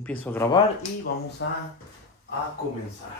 Empiezo a grabar y vamos a comenzar.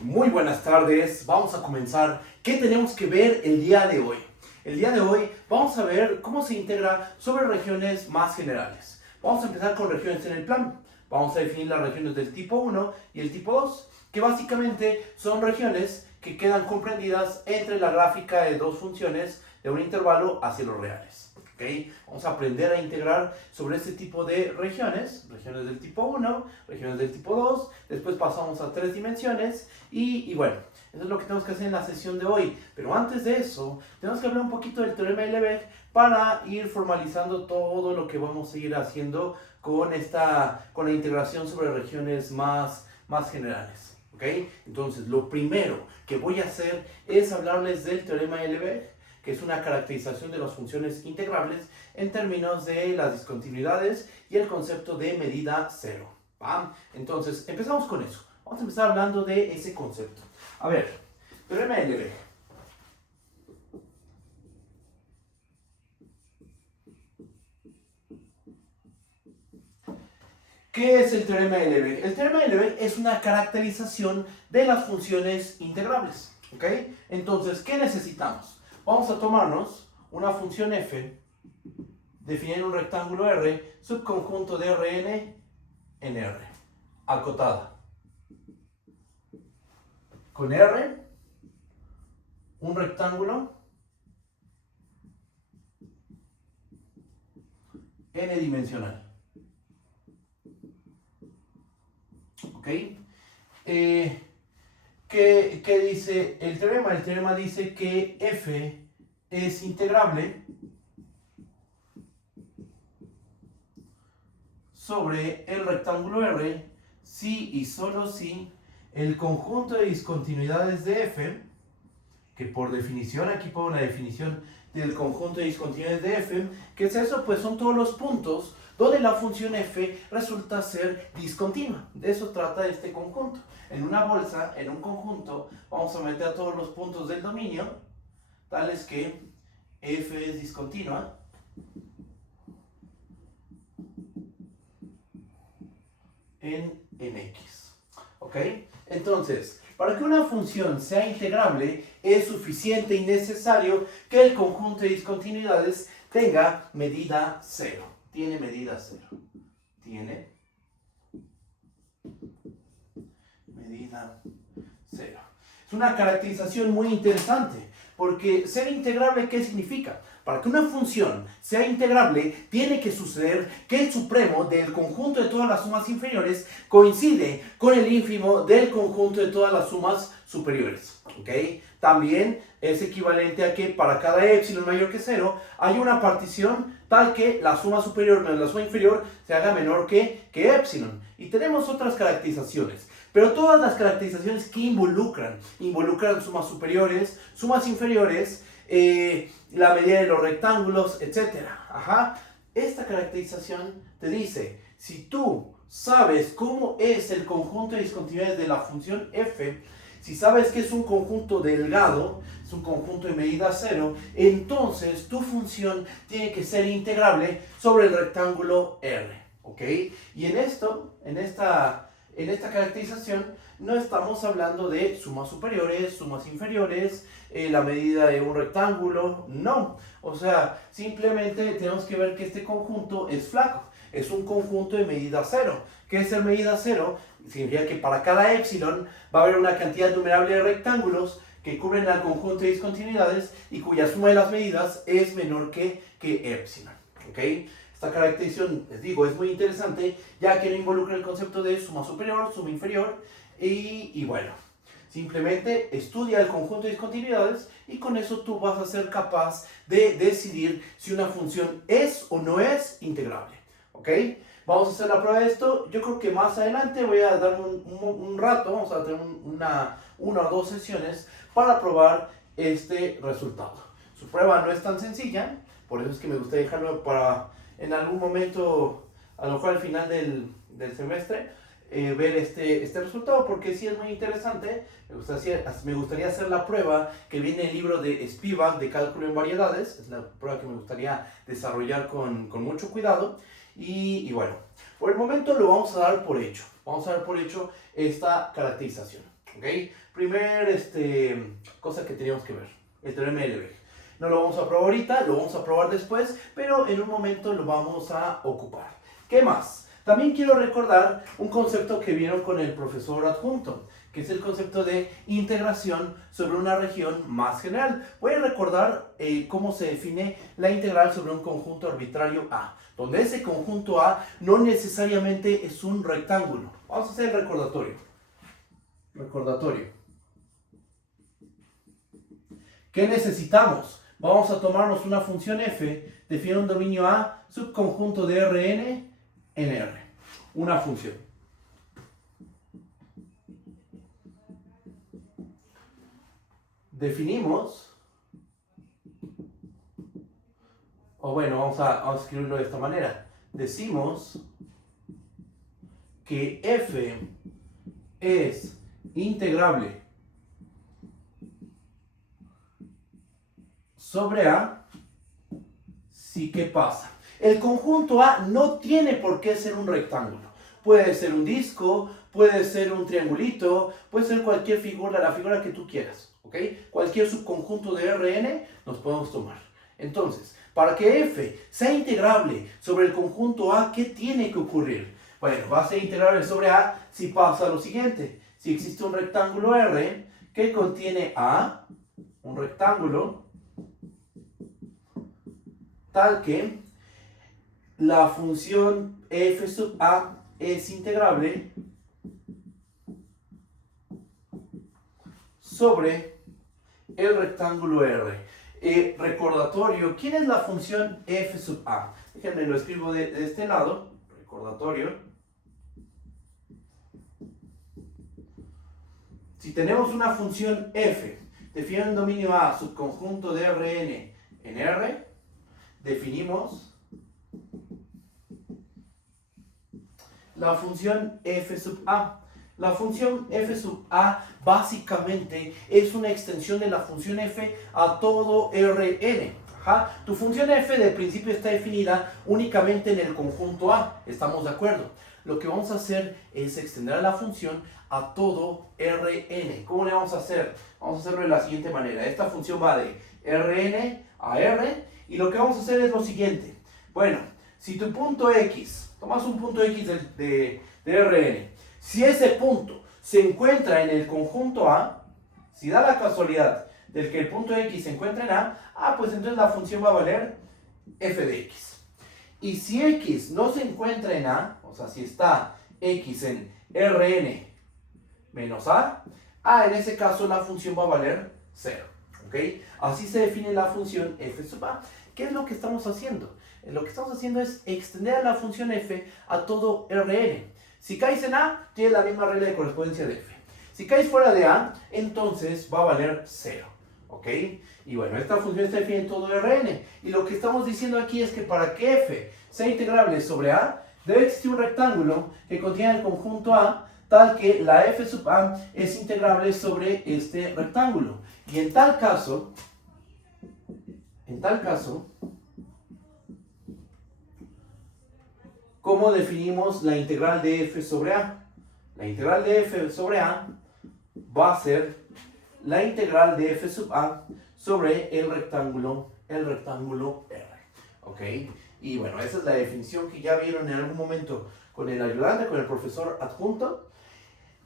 Muy buenas tardes, vamos a comenzar. ¿Qué tenemos que ver el día de hoy? El día de hoy vamos a ver cómo se integra sobre regiones más generales. Vamos a empezar con regiones en el plano. Vamos a definir las regiones del tipo 1 y el tipo 2, que básicamente son regiones que quedan comprendidas entre la gráfica de dos funciones de un intervalo hacia los reales. ¿Okay? Vamos a aprender a integrar sobre este tipo de regiones del tipo 1, regiones del tipo 2, después pasamos a 3 dimensiones y bueno, eso es lo que tenemos que hacer en la sesión de hoy. Pero antes de eso, tenemos que hablar un poquito del teorema de Lebesgue para ir formalizando todo lo que vamos a ir haciendo con la integración sobre regiones más generales. ¿Okay? Entonces, lo primero que voy a hacer es hablarles del teorema de Lebesgue, que es una caracterización de las funciones integrables en términos de las discontinuidades y el concepto de medida cero. ¿Va? Entonces, empezamos con eso. Vamos a empezar hablando de ese concepto. A ver, teorema de Lebesgue. ¿Qué es el teorema de Lebesgue? El teorema de Lebesgue es una caracterización de las funciones integrables. ¿Ok? Entonces, ¿qué necesitamos? Vamos a tomarnos una función f definida en un rectángulo R, subconjunto de Rn en R, acotada. Con R, un rectángulo n-dimensional. ¿Ok? ¿Qué dice el teorema? El teorema dice que f es integrable sobre el rectángulo R si y solo si el conjunto de discontinuidades de f, que por definición, aquí pongo la definición del conjunto de discontinuidades de f, ¿qué es eso? Pues son todos los puntos donde la función f resulta ser discontinua. De eso trata este conjunto. En una bolsa, en un conjunto, vamos a meter a todos los puntos del dominio, tales que f es discontinua en x. ¿Ok? Entonces, para que una función sea integrable, es suficiente y necesario que el conjunto de discontinuidades tenga medida cero. Tiene medida cero. Tiene medida cero. Es una caracterización muy interesante, porque ser integrable, ¿qué significa? Para que una función sea integrable, tiene que suceder que el supremo del conjunto de todas las sumas inferiores coincide con el ínfimo del conjunto de todas las sumas superiores. ¿Okay? También es equivalente a que para cada epsilon mayor que 0 hay una partición tal que la suma superior menos la suma inferior se haga menor que epsilon. Y tenemos otras caracterizaciones. Pero todas las caracterizaciones que involucran sumas superiores, sumas inferiores, la medida de los rectángulos, etc. Esta caracterización te dice, si tú sabes cómo es el conjunto de discontinuidades de la función f, si sabes que es un conjunto delgado, es un conjunto de medida cero, entonces tu función tiene que ser integrable sobre el rectángulo R. ¿Ok? Y en esta caracterización no estamos hablando de sumas superiores, sumas inferiores, la medida de un rectángulo, no. O sea, simplemente tenemos que ver que este conjunto es flaco, es un conjunto de medida cero. ¿Qué es el medida cero? Significa que para cada epsilon va a haber una cantidad numerable de rectángulos que cubren al conjunto de discontinuidades y cuya suma de las medidas es menor que epsilon. ¿Ok? Esta caracterización, les digo, es muy interesante, ya que no involucra el concepto de suma superior, suma inferior, y bueno, simplemente estudia el conjunto de discontinuidades y con eso tú vas a ser capaz de decidir si una función es o no es integrable. ¿Ok? Vamos a hacer la prueba de esto. Yo creo que más adelante voy a dar un rato, vamos a tener una o dos sesiones para probar este resultado. Su prueba no es tan sencilla, por eso es que me gustaría dejarlo para en algún momento, a lo mejor al final del semestre, ver este resultado, porque sí es muy interesante. Me gustaría hacer la prueba que viene en el libro de Spivak de cálculo en variedades. Es la prueba que me gustaría desarrollar con mucho cuidado. Y bueno, por el momento lo vamos a dar por hecho. Vamos a dar por hecho esta caracterización. ¿Ok? Primer cosa que teníamos que ver, el teorema de Lebesgue. No lo vamos a probar ahorita, lo vamos a probar después, pero en un momento lo vamos a ocupar. ¿Qué más? También quiero recordar un concepto que vieron con el profesor adjunto, que es el concepto de integración sobre una región más general. Voy a recordar cómo se define la integral sobre un conjunto arbitrario A, donde ese conjunto A no necesariamente es un rectángulo. Vamos a hacer el recordatorio. ¿Qué necesitamos? Vamos a tomarnos una función f, define un dominio A, subconjunto de Rn en R. Una función. Definimos, o bueno, vamos a escribirlo de esta manera. Decimos que f es integrable sobre A, si ¿qué pasa? El conjunto A no tiene por qué ser un rectángulo. Puede ser un disco, puede ser un triangulito, puede ser cualquier figura, la figura que tú quieras. ¿Ok? Cualquier subconjunto de Rn nos podemos tomar. Entonces, para que f sea integrable sobre el conjunto A, ¿qué tiene que ocurrir? Bueno, va a ser integrable sobre A si pasa lo siguiente. Si existe un rectángulo R que contiene A, un rectángulo, tal que la función f sub A es integrable sobre el rectángulo R. Recordatorio, ¿quién es la función f sub A? Déjenme lo escribo de este lado. Recordatorio. Si tenemos una función f, define un dominio A, subconjunto de Rn en R, definimos la función f sub A. La función f sub A básicamente es una extensión de la función f a todo Rn. Tu función f de principio está definida únicamente en el conjunto A. ¿Estamos de acuerdo? Lo que vamos a hacer es extender a la función a todo Rn. ¿Cómo le vamos a hacer? Vamos a hacerlo de la siguiente manera. Esta función va de Rn a R y lo que vamos a hacer es lo siguiente. Bueno, si tu punto X, tomas un punto X de Rn, si ese punto se encuentra en el conjunto A, si da la casualidad del que el punto X se encuentra en A, pues entonces la función va a valer f de X. Y si X no se encuentra en A, o sea, si está X en Rn menos A, en ese caso la función va a valer 0. ¿Ok? Así se define la función f sub A. ¿Qué es lo que estamos haciendo? Lo que estamos haciendo es extender a la función f a todo Rn. Si caes en A, tienes la misma regla de correspondencia de f. Si caes fuera de A, entonces va a valer 0. ¿Ok? Y bueno, esta función está definida en todo Rn. Y lo que estamos diciendo aquí es que para que f sea integrable sobre A, debe existir un rectángulo que contiene el conjunto A, tal que la f sub A es integrable sobre este rectángulo. Y en tal caso, ¿cómo definimos la integral de f sobre A? La integral de f sobre A va a ser la integral de f sub A sobre el rectángulo R. ¿Ok? Y bueno, esa es la definición que ya vieron en algún momento con el ayudante, con el profesor adjunto.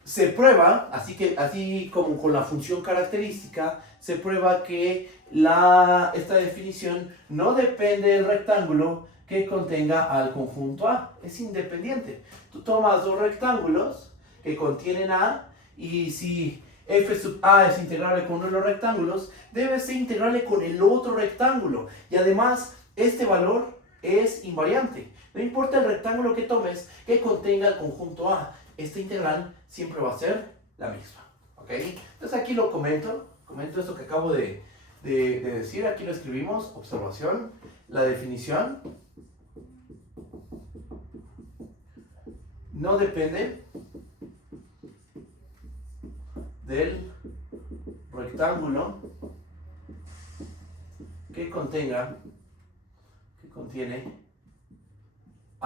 Se prueba, así como con la función característica, se prueba que esta definición no depende del rectángulo que contenga al conjunto A. Es independiente. Tú tomas dos rectángulos que contienen A y si f sub A es integrable con uno de los rectángulos, debe ser integrable con el otro rectángulo. Y además, este valor es invariante. No importa el rectángulo que tomes que contenga el conjunto A, esta integral siempre va a ser la misma. ¿Ok? Entonces aquí lo comento esto que acabo de decir, aquí lo escribimos, observación, la definición no depende del rectángulo que contiene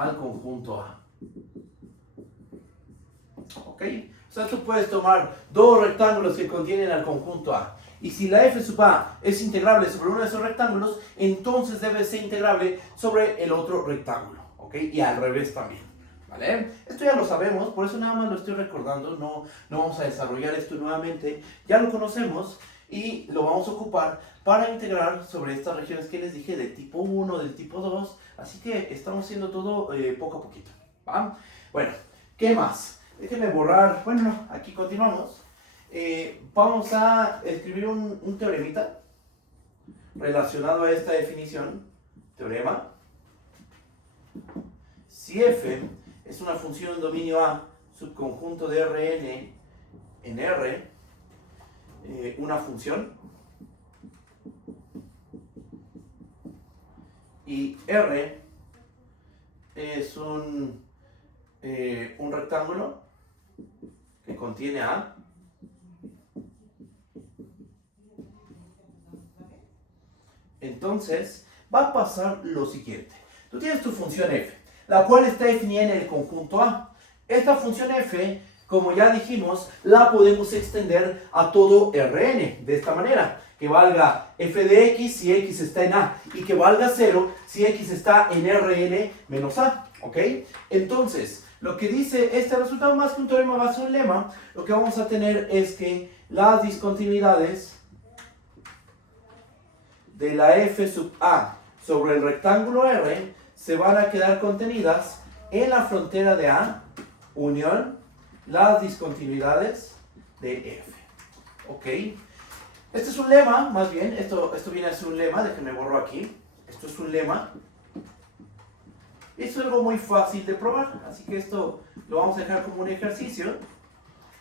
al conjunto A. ¿Ok? O sea, tú puedes tomar dos rectángulos que contienen al conjunto A. Y si la f sub A es integrable sobre uno de esos rectángulos, entonces debe ser integrable sobre el otro rectángulo. ¿Ok? Y al revés también. ¿Vale? Esto ya lo sabemos, por eso nada más lo estoy recordando. No vamos a desarrollar esto nuevamente. Ya lo conocemos y lo vamos a ocupar para integrar sobre estas regiones que les dije del tipo 1, del tipo 2. Así que estamos haciendo todo poco a poquito. ¿Va? Bueno, ¿qué más? Déjenme borrar, bueno, no, aquí continuamos. Vamos a escribir un teoremita relacionado a esta definición. Teorema. Si f es una función dominio A, subconjunto de Rn en R, una función, y R es un rectángulo que contiene A, entonces va a pasar lo siguiente. Tú tienes tu función f, la cual está definida en el conjunto A. Esta función f, como ya dijimos, la podemos extender a todo Rn de esta manera, que valga f de x si x está en A y que valga 0 si x está en Rn menos A. ¿Ok? Entonces, lo que dice este resultado, más que un teorema va a ser un lema, lo que vamos a tener es que las discontinuidades de la f sub A sobre el rectángulo R se van a quedar contenidas en la frontera de A, unión, las discontinuidades de F. ¿Ok? Este es un lema, más bien, esto viene a ser un lema, déjenme borro aquí. Esto es un lema. Es algo muy fácil de probar, así que esto lo vamos a dejar como un ejercicio.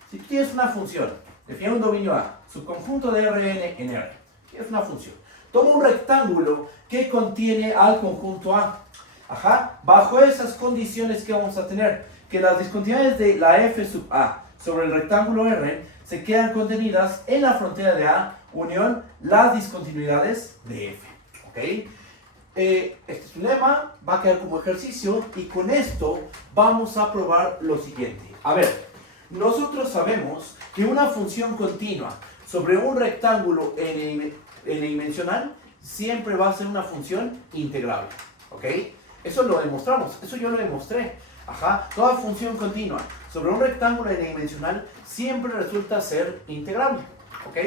Si tú tienes una función, define un dominio A, subconjunto de Rn en R, es una función. Toma un rectángulo que contiene al conjunto A. Ajá, bajo esas condiciones que vamos a tener, que las discontinuidades de la f sub A sobre el rectángulo R se quedan contenidas en la frontera de A, unión, las discontinuidades de F. ¿Ok? Este es un lema, va a quedar como ejercicio y con esto vamos a probar lo siguiente. A ver, nosotros sabemos que una función continua sobre un rectángulo n-dimensional siempre va a ser una función integrable. ¿Ok? Eso lo demostramos, eso yo lo demostré. Ajá, toda función continua sobre un rectángulo n-dimensional siempre resulta ser integrable. ¿Ok?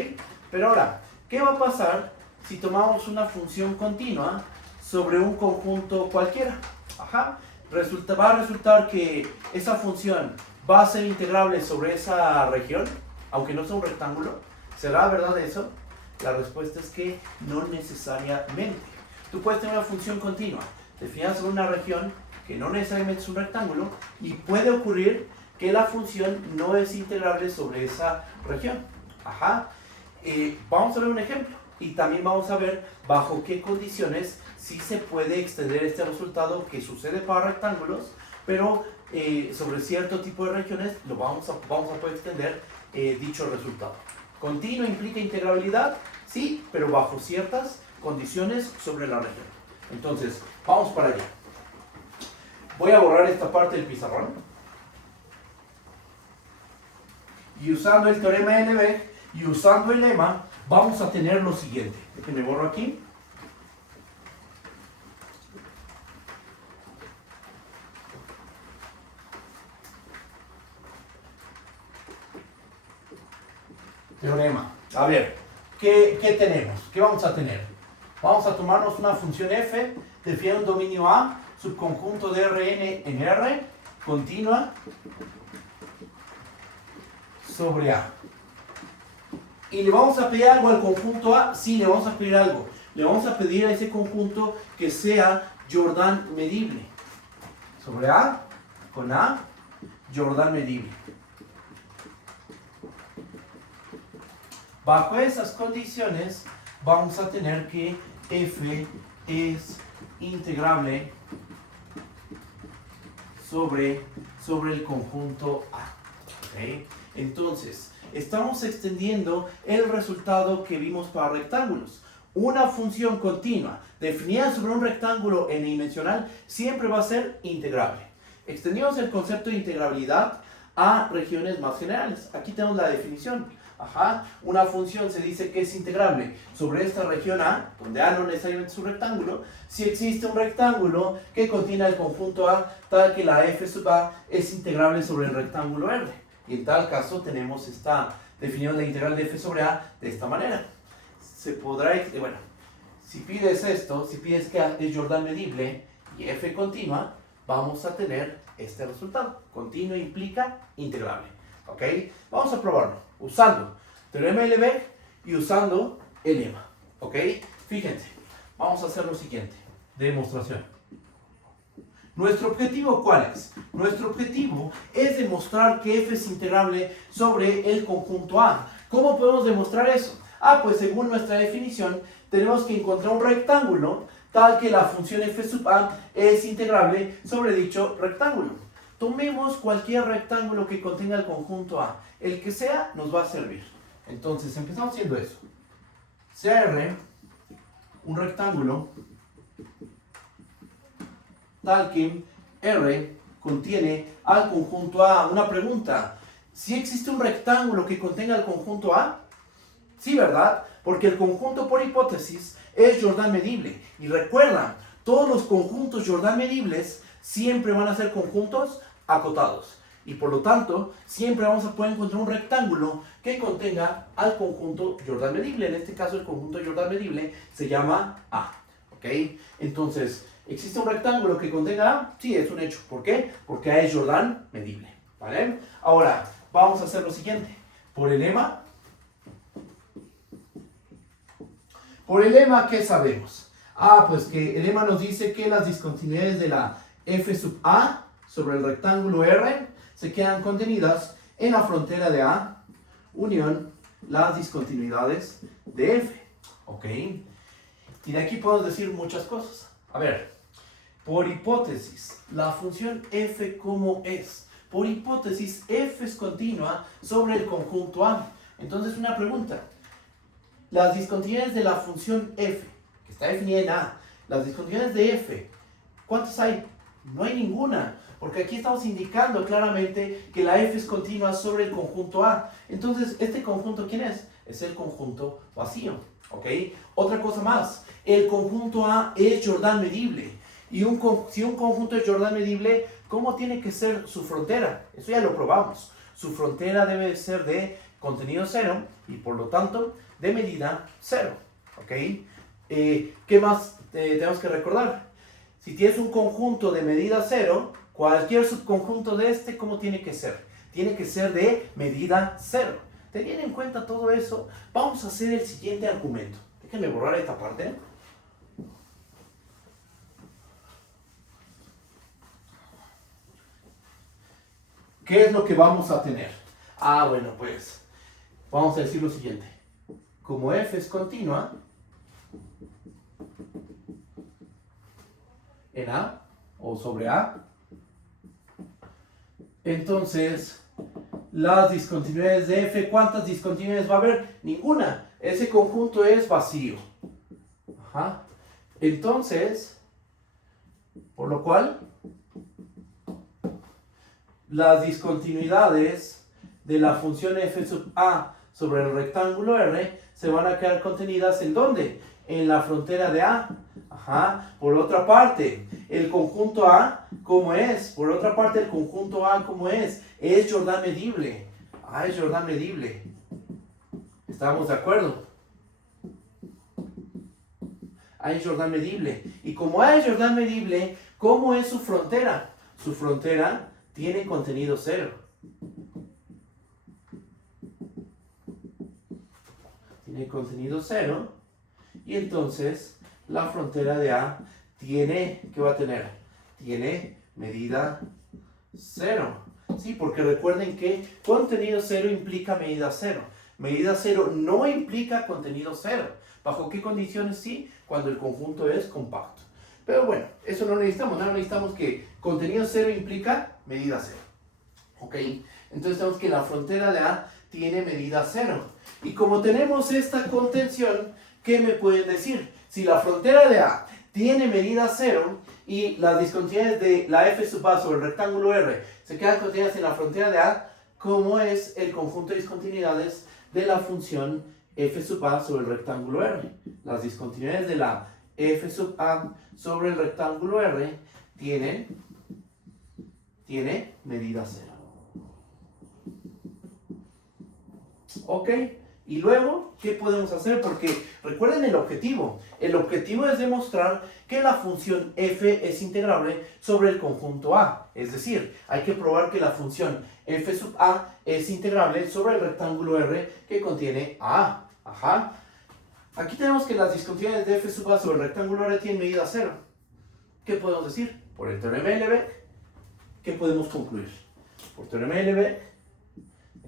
Pero ahora, ¿qué va a pasar si tomamos una función continua sobre un conjunto cualquiera? Ajá, va a resultar que esa función va a ser integrable sobre esa región, aunque no sea un rectángulo. ¿Será verdad eso? La respuesta es que no necesariamente. Tú puedes tener una función continua definida sobre una región que no necesariamente es un rectángulo y puede ocurrir que la función no es integrable sobre esa región. Ajá. Vamos a ver un ejemplo y también vamos a ver bajo qué condiciones sí se puede extender este resultado que sucede para rectángulos, pero sobre cierto tipo de regiones lo vamos a poder extender dicho resultado. Continuo implica integrabilidad, sí, pero bajo ciertas condiciones sobre la región. Entonces, vamos para allá. Voy a borrar esta parte del pizarrón. Y usando el teorema de Lebesgue y usando el lema, vamos a tener lo siguiente. Déjenme borro aquí. Teorema. A ver, ¿qué tenemos? ¿Qué vamos a tener? Vamos a tomarnos una función f, define un dominio A, subconjunto de Rn en R, continua sobre A. ¿Y le vamos a pedir algo al conjunto A? Sí, le vamos a pedir algo. Le vamos a pedir a ese conjunto que sea Jordan medible. Sobre A, con A, Jordan medible. Bajo esas condiciones vamos a tener que f es integrable sobre el conjunto A. ¿Okay? Entonces, estamos extendiendo el resultado que vimos para rectángulos. una función continua definida sobre un rectángulo n-dimensional siempre va a ser integrable. Extendimos el concepto de integrabilidad a regiones más generales. Aquí tenemos la definición. Una función se dice que es integrable sobre esta región A, donde A no necesariamente es un rectángulo, si existe un rectángulo que contiene el conjunto A, tal que la f sub A es integrable sobre el rectángulo R. Y en tal caso tenemos esta definición de integral de f sobre A de esta manera. Se podrá, bueno, si pides esto, si pides que A es Jordan medible y f continua, vamos a tener este resultado. Continuo implica integrable. ¿Ok? Vamos a probarlo usando teorema de Lebesgue y usando el lema. ¿Ok? Fíjense, vamos a hacer lo siguiente. Demostración. ¿Nuestro objetivo cuál es? Nuestro objetivo es demostrar que f es integrable sobre el conjunto A. ¿Cómo podemos demostrar eso? Pues según nuestra definición, tenemos que encontrar un rectángulo tal que la función f sub A es integrable sobre dicho rectángulo. Tomemos cualquier rectángulo que contenga el conjunto A. El que sea nos va a servir. Entonces, empezamos haciendo eso. Sea R un rectángulo tal que R contiene al conjunto A. Una pregunta. ¿Si existe un rectángulo que contenga el conjunto A? Sí, ¿verdad? Porque el conjunto por hipótesis es Jordan medible. Y recuerda, todos los conjuntos Jordan medibles siempre van a ser conjuntos acotados. Y por lo tanto, siempre vamos a poder encontrar un rectángulo que contenga al conjunto Jordan medible. En este caso, el conjunto Jordan medible se llama A. ¿Ok? Entonces, ¿existe un rectángulo que contenga A? Sí, es un hecho. ¿Por qué? Porque A es Jordan medible. ¿Vale? Ahora, vamos a hacer lo siguiente. Por el lema, ¿qué sabemos? Pues que el lema nos dice que las discontinuidades de la f sub A sobre el rectángulo R se quedan contenidas en la frontera de A unión las discontinuidades de f. ¿Ok? Y de aquí podemos decir muchas cosas. A ver, por hipótesis, la función f como es. Por hipótesis, f es continua sobre el conjunto A. Entonces, una pregunta. Las discontinuidades de la función f, que está definida en A, las discontinuidades de f, ¿cuántas hay? No hay ninguna, porque aquí estamos indicando claramente que la f es continua sobre el conjunto A. Entonces, ¿este conjunto quién es? Es el conjunto vacío, ¿ok? Otra cosa más, el conjunto A es Jordan medible. Y si un conjunto es Jordan medible, ¿cómo tiene que ser su frontera? Eso ya lo probamos. Su frontera debe ser de contenido cero y por lo tanto de medida cero. ¿Ok? ¿Qué más tenemos que recordar? Si tienes un conjunto de medida cero, cualquier subconjunto de este, ¿cómo tiene que ser? Tiene que ser de medida cero. Teniendo en cuenta todo eso, vamos a hacer el siguiente argumento. Déjenme borrar esta parte. ¿Qué es lo que vamos a tener? Bueno, pues vamos a decir lo siguiente. Como f es continua en A o sobre A, entonces las discontinuidades de f, ¿cuántas discontinuidades va a haber? Ninguna. Ese conjunto es vacío. Entonces, por lo cual, las discontinuidades de la función f sub A sobre el rectángulo R se van a quedar contenidas ¿en dónde? En la frontera de A. Por otra parte, el conjunto A, ¿cómo es? Por otra parte, el conjunto A, ¿cómo es? Es Jordan medible. Es Jordan medible. ¿Estamos de acuerdo? A es Jordan medible. Y como A es Jordan medible, ¿cómo es su frontera? Su frontera tiene contenido cero. Tiene contenido cero. Y entonces la frontera de A tiene, ¿qué va a tener? Tiene medida cero. Sí, porque recuerden que contenido cero implica medida cero. Medida cero no implica contenido cero. ¿Bajo qué condiciones sí? Cuando el conjunto es compacto. Pero bueno, eso no necesitamos. No necesitamos que contenido cero implica medida cero. ¿Ok? Entonces tenemos que la frontera de A tiene medida cero. Y como tenemos esta contención, ¿qué me pueden decir? Si la frontera de A tiene medida 0 y las discontinuidades de la f sub A sobre el rectángulo R se quedan contenidas en la frontera de A, ¿cómo es el conjunto de discontinuidades de la función f sub A sobre el rectángulo R? Las discontinuidades de la f sub A sobre el rectángulo R tiene medida 0. ¿Ok? Y luego, ¿qué podemos hacer? Porque recuerden el objetivo. El objetivo es demostrar que la función f es integrable sobre el conjunto A. Es decir, hay que probar que la función f sub A es integrable sobre el rectángulo R que contiene A. Ajá. Aquí tenemos que las discontinuidades de f sub A sobre el rectángulo R tienen medida 0. ¿Qué podemos decir? Por el teorema de Lebesgue, ¿qué podemos concluir? Por teorema de Lebesgue,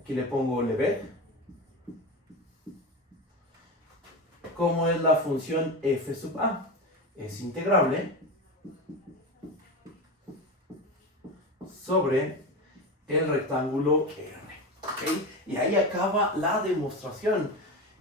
aquí le pongo Lebesgue, ¿cómo es la función f sub A? Es integrable sobre el rectángulo R. ¿Okay? Y ahí acaba la demostración.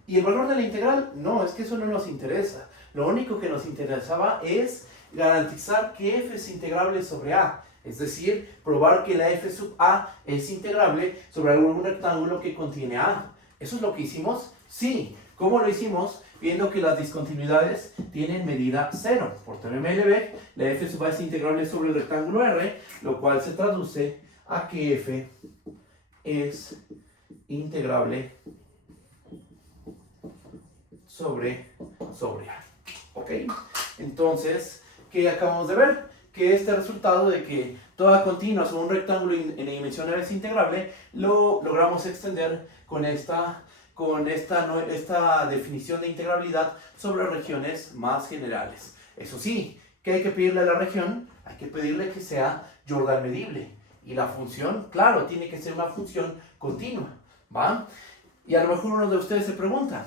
¿Y el valor de la integral? No, es que eso no nos interesa. Lo único que nos interesaba es garantizar que f es integrable sobre A. Es decir, probar que la f sub A es integrable sobre algún rectángulo que contiene A. ¿Eso es lo que hicimos? Sí. ¿Cómo lo hicimos? Viendo que las discontinuidades tienen medida 0. Por teorema de Lebesgue, la f sub A es integrable sobre el rectángulo R, lo cual se traduce a que f es integrable sobre A. ¿Ok? Entonces, ¿qué acabamos de ver? Que este resultado de que toda continua sobre un rectángulo en dimensión es integrable, lo logramos extender con esta definición de integrabilidad sobre regiones más generales. Eso sí, ¿qué hay que pedirle a la región? Hay que pedirle que sea Jordan medible. Y la función, claro, tiene que ser una función continua, ¿va? Y a lo mejor uno de ustedes se pregunta,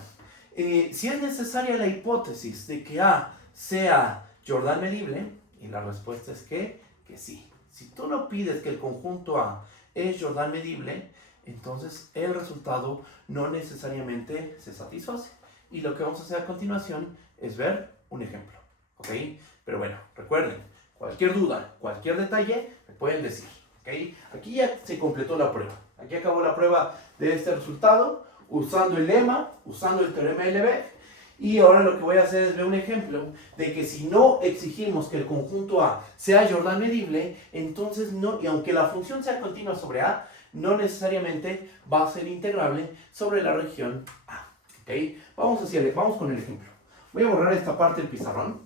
si es necesaria la hipótesis de que A sea Jordan medible, y la respuesta es que sí. Si tú no pides que el conjunto A es Jordan medible, entonces el resultado no necesariamente se satisface. Y lo que vamos a hacer a continuación es ver un ejemplo. ¿Ok? Pero bueno, recuerden, cualquier duda, cualquier detalle, me pueden decir. ¿Ok? Aquí ya se completó la prueba. Aquí acabó la prueba de este resultado, usando el lema, usando el teorema de Lebesgue. Y ahora lo que voy a hacer es ver un ejemplo de que si no exigimos que el conjunto A sea Jordan medible, entonces no, y aunque la función sea continua sobre A, no necesariamente va a ser integrable sobre la región A. ¿Okay? Vamos con el ejemplo. Voy a borrar esta parte del pizarrón.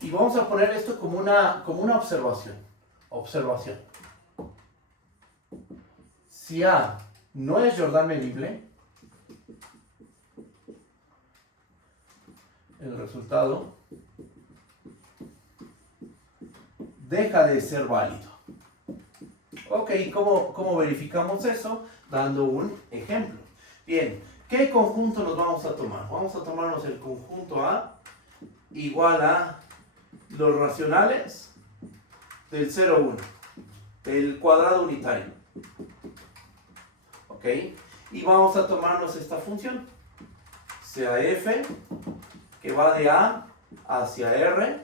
Y vamos a poner esto como una observación. Observación. Si A no es Jordan medible, el resultado deja de ser válido. Ok, ¿cómo verificamos eso? Dando un ejemplo. Bien, ¿qué conjunto nos vamos a tomar? Vamos a tomarnos el conjunto A igual a los racionales del 0, 1, el cuadrado unitario. ¿Ok? Y vamos a tomarnos esta función, sea f, que va de A hacia R.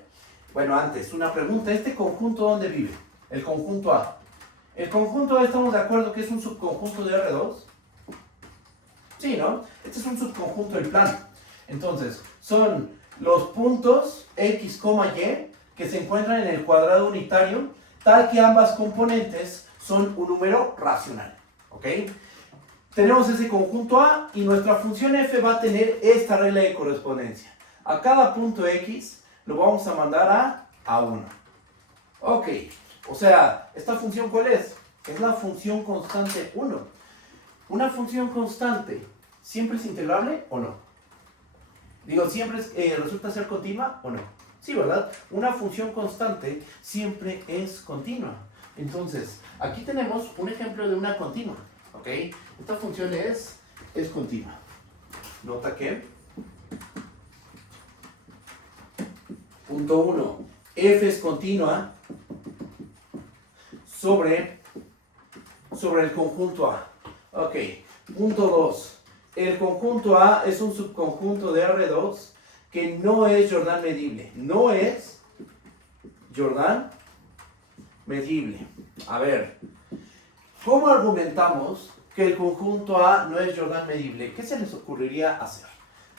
Bueno, antes, una pregunta, ¿este conjunto dónde vive? El conjunto A. El conjunto A, ¿estamos de acuerdo que es un subconjunto de R2? Sí, ¿no? Este es un subconjunto del plano. Entonces, son los puntos X, Y que se encuentran en el cuadrado unitario, tal que ambas componentes son un número racional. ¿Ok? Tenemos ese conjunto A y nuestra función f va a tener esta regla de correspondencia. A cada punto X lo vamos a mandar a 1. Ok, o sea, ¿esta función cuál es? Es la función constante 1. ¿Una función constante siempre es integrable o no? Digo, ¿siempre resulta ser continua o no? Sí, ¿verdad? Una función constante siempre es continua. Entonces, aquí tenemos un ejemplo de una continua. ¿Ok? Esta función es continua. Nota que punto 1, f es continua sobre sobre el conjunto A. Ok, punto 2. El conjunto A es un subconjunto de R2 que no es Jordan medible. No es Jordan medible. A ver, ¿cómo argumentamos que el conjunto A no es Jordan medible? ¿Qué se les ocurriría hacer?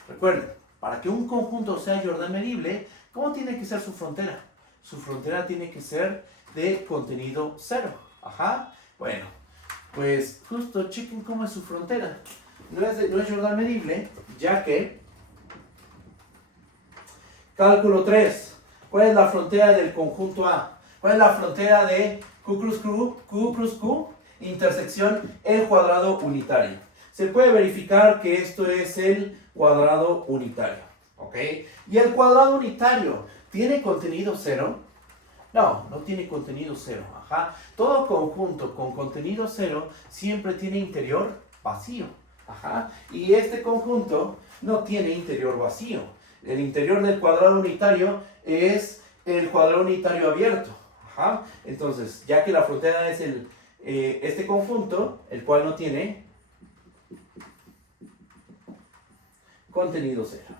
Recuerden, para que un conjunto sea Jordan medible, ¿cómo tiene que ser su frontera? Su frontera tiene que ser de contenido cero. Ajá. Bueno, pues justo chequen cómo es su frontera. No es Jordan medible, ya que... Cálculo 3. ¿Cuál es la frontera del conjunto A? ¿Cuál es la frontera de Q cruz Q, intersección el cuadrado unitario? Se puede verificar que esto es el cuadrado unitario. ¿Ok? ¿Y el cuadrado unitario tiene contenido cero? No, no tiene contenido cero. Ajá. Todo conjunto con contenido cero siempre tiene interior vacío. Ajá. Y este conjunto no tiene interior vacío. El interior del cuadrado unitario es el cuadrado unitario abierto. Ajá. Entonces, ya que la frontera es este conjunto, el cual no tiene contenido cero.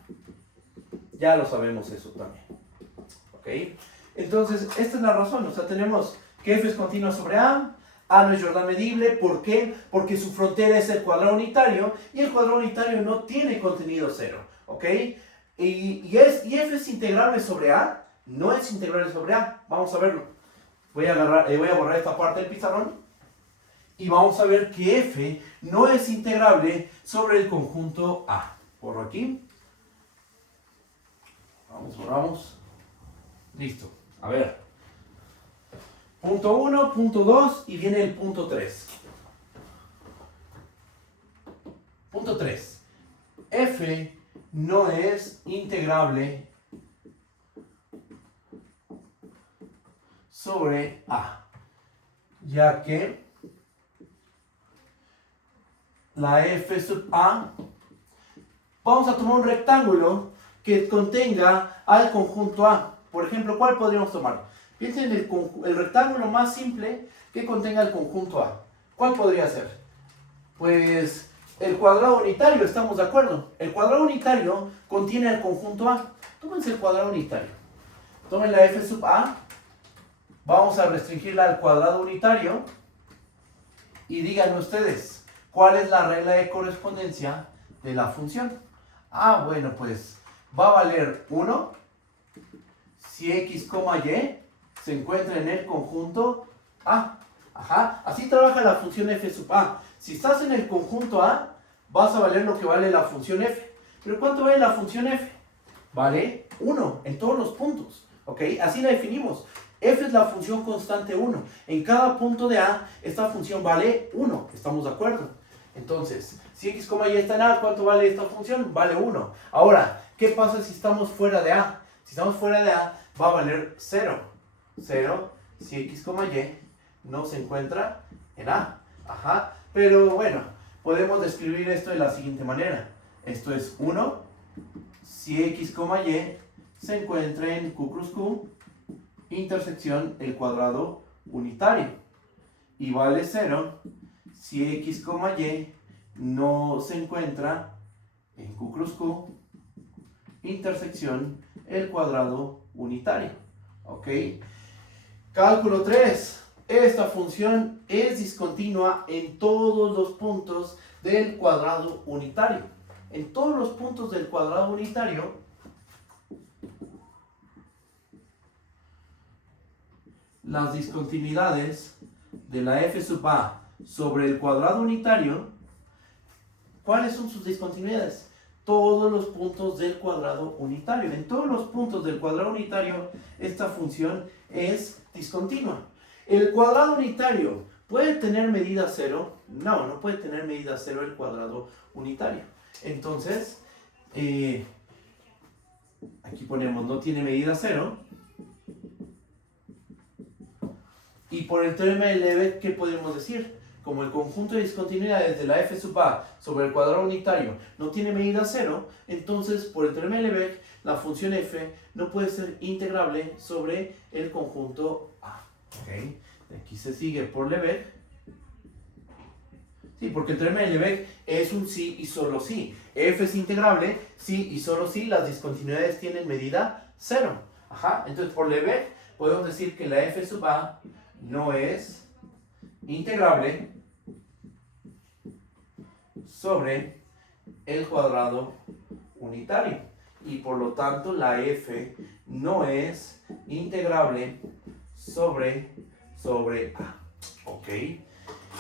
Ya lo sabemos eso también. ¿Ok? Entonces, esta es la razón. O sea, tenemos que F es continua sobre A no es Jordan medible. ¿Por qué? Porque su frontera es el cuadrado unitario y el cuadrado unitario no tiene contenido cero. ¿Ok? ¿Y F es integrable sobre A? No es integrable sobre A. Vamos a verlo. Voy a borrar esta parte del pizarrón. Y vamos a ver que F no es integrable sobre el conjunto A. Por aquí. Borramos. Listo. A ver. Punto 1, punto 2 y viene el punto 3. Punto 3. F no es integrable sobre A, ya que la F sub A, vamos a tomar un rectángulo que contenga al conjunto A. Por ejemplo, ¿cuál podríamos tomar? Piensen en el rectángulo más simple que contenga el conjunto A. ¿Cuál podría ser? Pues el cuadrado unitario, ¿estamos de acuerdo? El cuadrado unitario contiene el conjunto A. Tómense el cuadrado unitario. Tomen la F sub A. Vamos a restringirla al cuadrado unitario. Y díganme ustedes, ¿cuál es la regla de correspondencia de la función? Ah, bueno, pues va a valer 1 si x, y se encuentra en el conjunto A. Ajá, así trabaja la función f sub A. Si estás en el conjunto A, vas a valer lo que vale la función f. ¿Pero cuánto vale la función f? Vale 1 en todos los puntos. ¿Ok? Así la definimos. F es la función constante 1. En cada punto de A, esta función vale 1. ¿Estamos de acuerdo? Entonces, si x, y está en A, ¿cuánto vale esta función? Vale 1. Ahora, ¿qué pasa si estamos fuera de A? Si estamos fuera de A, va a valer 0. 0 si x, y no se encuentra en A. Ajá. Pero bueno, podemos describir esto de la siguiente manera. Esto es 1 si x, y se encuentra en Q cruz Q, intersección el cuadrado unitario. Y vale 0 si x, y no se encuentra en Q cruz Q, intersección el cuadrado unitario. ¿Ok? Cálculo 3. Esta función es discontinua en todos los puntos del cuadrado unitario. En todos los puntos del cuadrado unitario, las discontinuidades de la f sub a sobre el cuadrado unitario, ¿cuáles son sus discontinuidades? Todos los puntos del cuadrado unitario. En todos los puntos del cuadrado unitario, esta función es discontinua. ¿El cuadrado unitario puede tener medida 0? No, no puede tener medida 0 el cuadrado unitario. Entonces, aquí ponemos no tiene medida 0. Y por el teorema de Lebesgue, ¿qué podemos decir? Como el conjunto de discontinuidades de la f sub a sobre el cuadrado unitario no tiene medida 0, entonces por el teorema de Lebesgue, la función f no puede ser integrable sobre el conjunto A. ¿Okay? Aquí se sigue por Lebesgue. Sí, porque el teorema de Lebesgue es un sí y solo sí. F es integrable, sí y solo sí. Las discontinuidades tienen medida 0. Ajá. Entonces, por Lebesgue podemos decir que la F sub A no es integrable sobre el cuadrado unitario. Y por lo tanto, la F no es integrable sobre A. ¿Ok?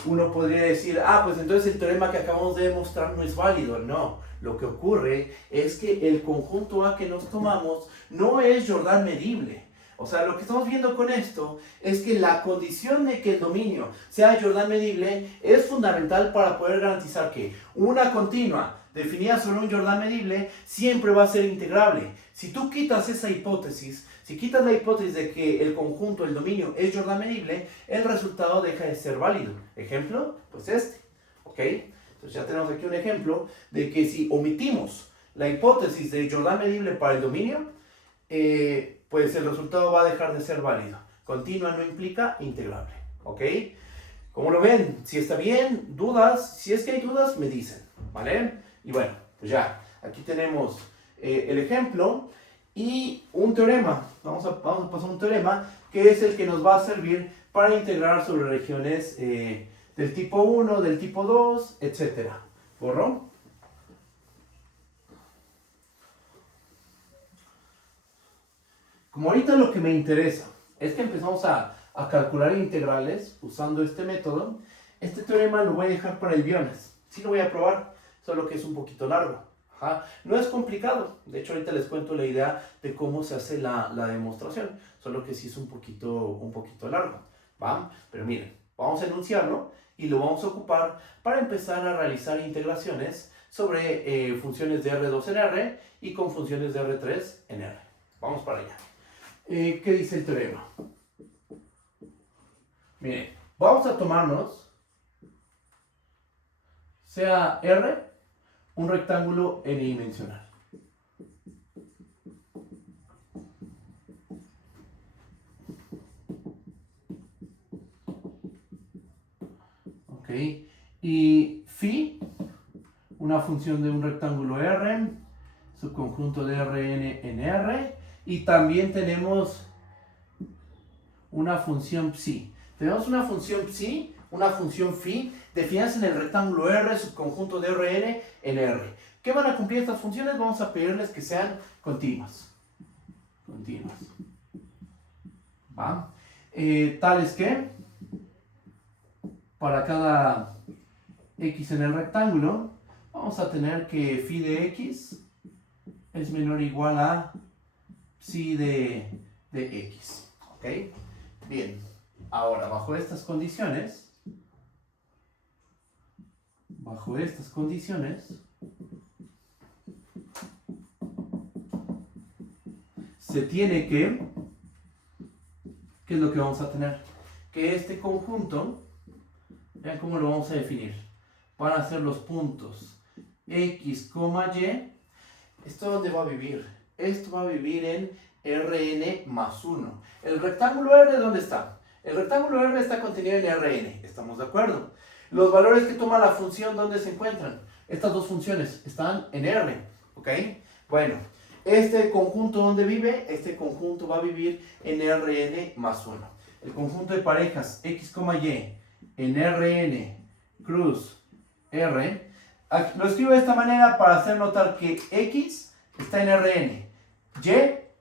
Uno podría decir, pues entonces el teorema que acabamos de demostrar no es válido. No, lo que ocurre es que el conjunto A que nos tomamos no es Jordan medible. O sea, lo que estamos viendo con esto es que la condición de que el dominio sea Jordan medible es fundamental para poder garantizar que una continua definida sobre un Jordan medible siempre va a ser integrable. Si tú quitas esa hipótesis, si quitas la hipótesis de que el conjunto, el dominio, es Jordan medible, el resultado deja de ser válido. Ejemplo, pues este. ¿Ok? Entonces ya tenemos aquí un ejemplo de que si omitimos la hipótesis de Jordan medible para el dominio, pues el resultado va a dejar de ser válido. Continua no implica integrable. ¿Ok? ¿Cómo lo ven? Si está bien, dudas. Si es que hay dudas, me dicen. ¿Vale? Y bueno, pues ya. Aquí tenemos el ejemplo y un teorema. Vamos a pasar un teorema que es el que nos va a servir para integrar sobre regiones del tipo 1, del tipo 2, etc. ¿Borro? Como ahorita lo que me interesa es que empezamos a calcular integrales usando este método, este teorema lo voy a dejar para el viernes. Sí lo voy a probar, solo que es un poquito largo. Ajá. No es complicado, de hecho ahorita les cuento la idea de cómo se hace la demostración, solo que sí es un poquito largo. ¿Va? Pero miren, vamos a enunciarlo y lo vamos a ocupar para empezar a realizar integraciones sobre funciones de R2 en R y con funciones de R3 en R. Vamos para allá. ¿Qué dice el teorema? Miren, vamos a tomarnos, sea R, un rectángulo n-dimensional. Ok, y phi, una función de un rectángulo R, subconjunto de Rn en R, y también tenemos una función psi. Tenemos una función psi, una función phi, definidas en el rectángulo R, subconjunto de Rn en R. ¿Qué van a cumplir estas funciones? Vamos a pedirles que sean continuas. Continuas. ¿Va? Tales que, para cada x en el rectángulo, vamos a tener que phi de x es menor o igual a psi de x. ¿Ok? Bien. Ahora, bajo estas condiciones, se tiene que, ¿qué es lo que vamos a tener? Que este conjunto, vean cómo lo vamos a definir. Van a ser los puntos x, y. ¿Esto dónde va a vivir? Esto va a vivir en Rn más 1. ¿El rectángulo R dónde está? El rectángulo R está contenido en Rn. ¿Estamos de acuerdo? Los valores que toma la función, ¿dónde se encuentran? Estas dos funciones están en R. ¿Ok? Bueno, este conjunto ¿dónde vive? Este conjunto va a vivir en Rn más 1. El conjunto de parejas x, y en Rn cruz R. Lo escribo de esta manera para hacer notar que x está en Rn, y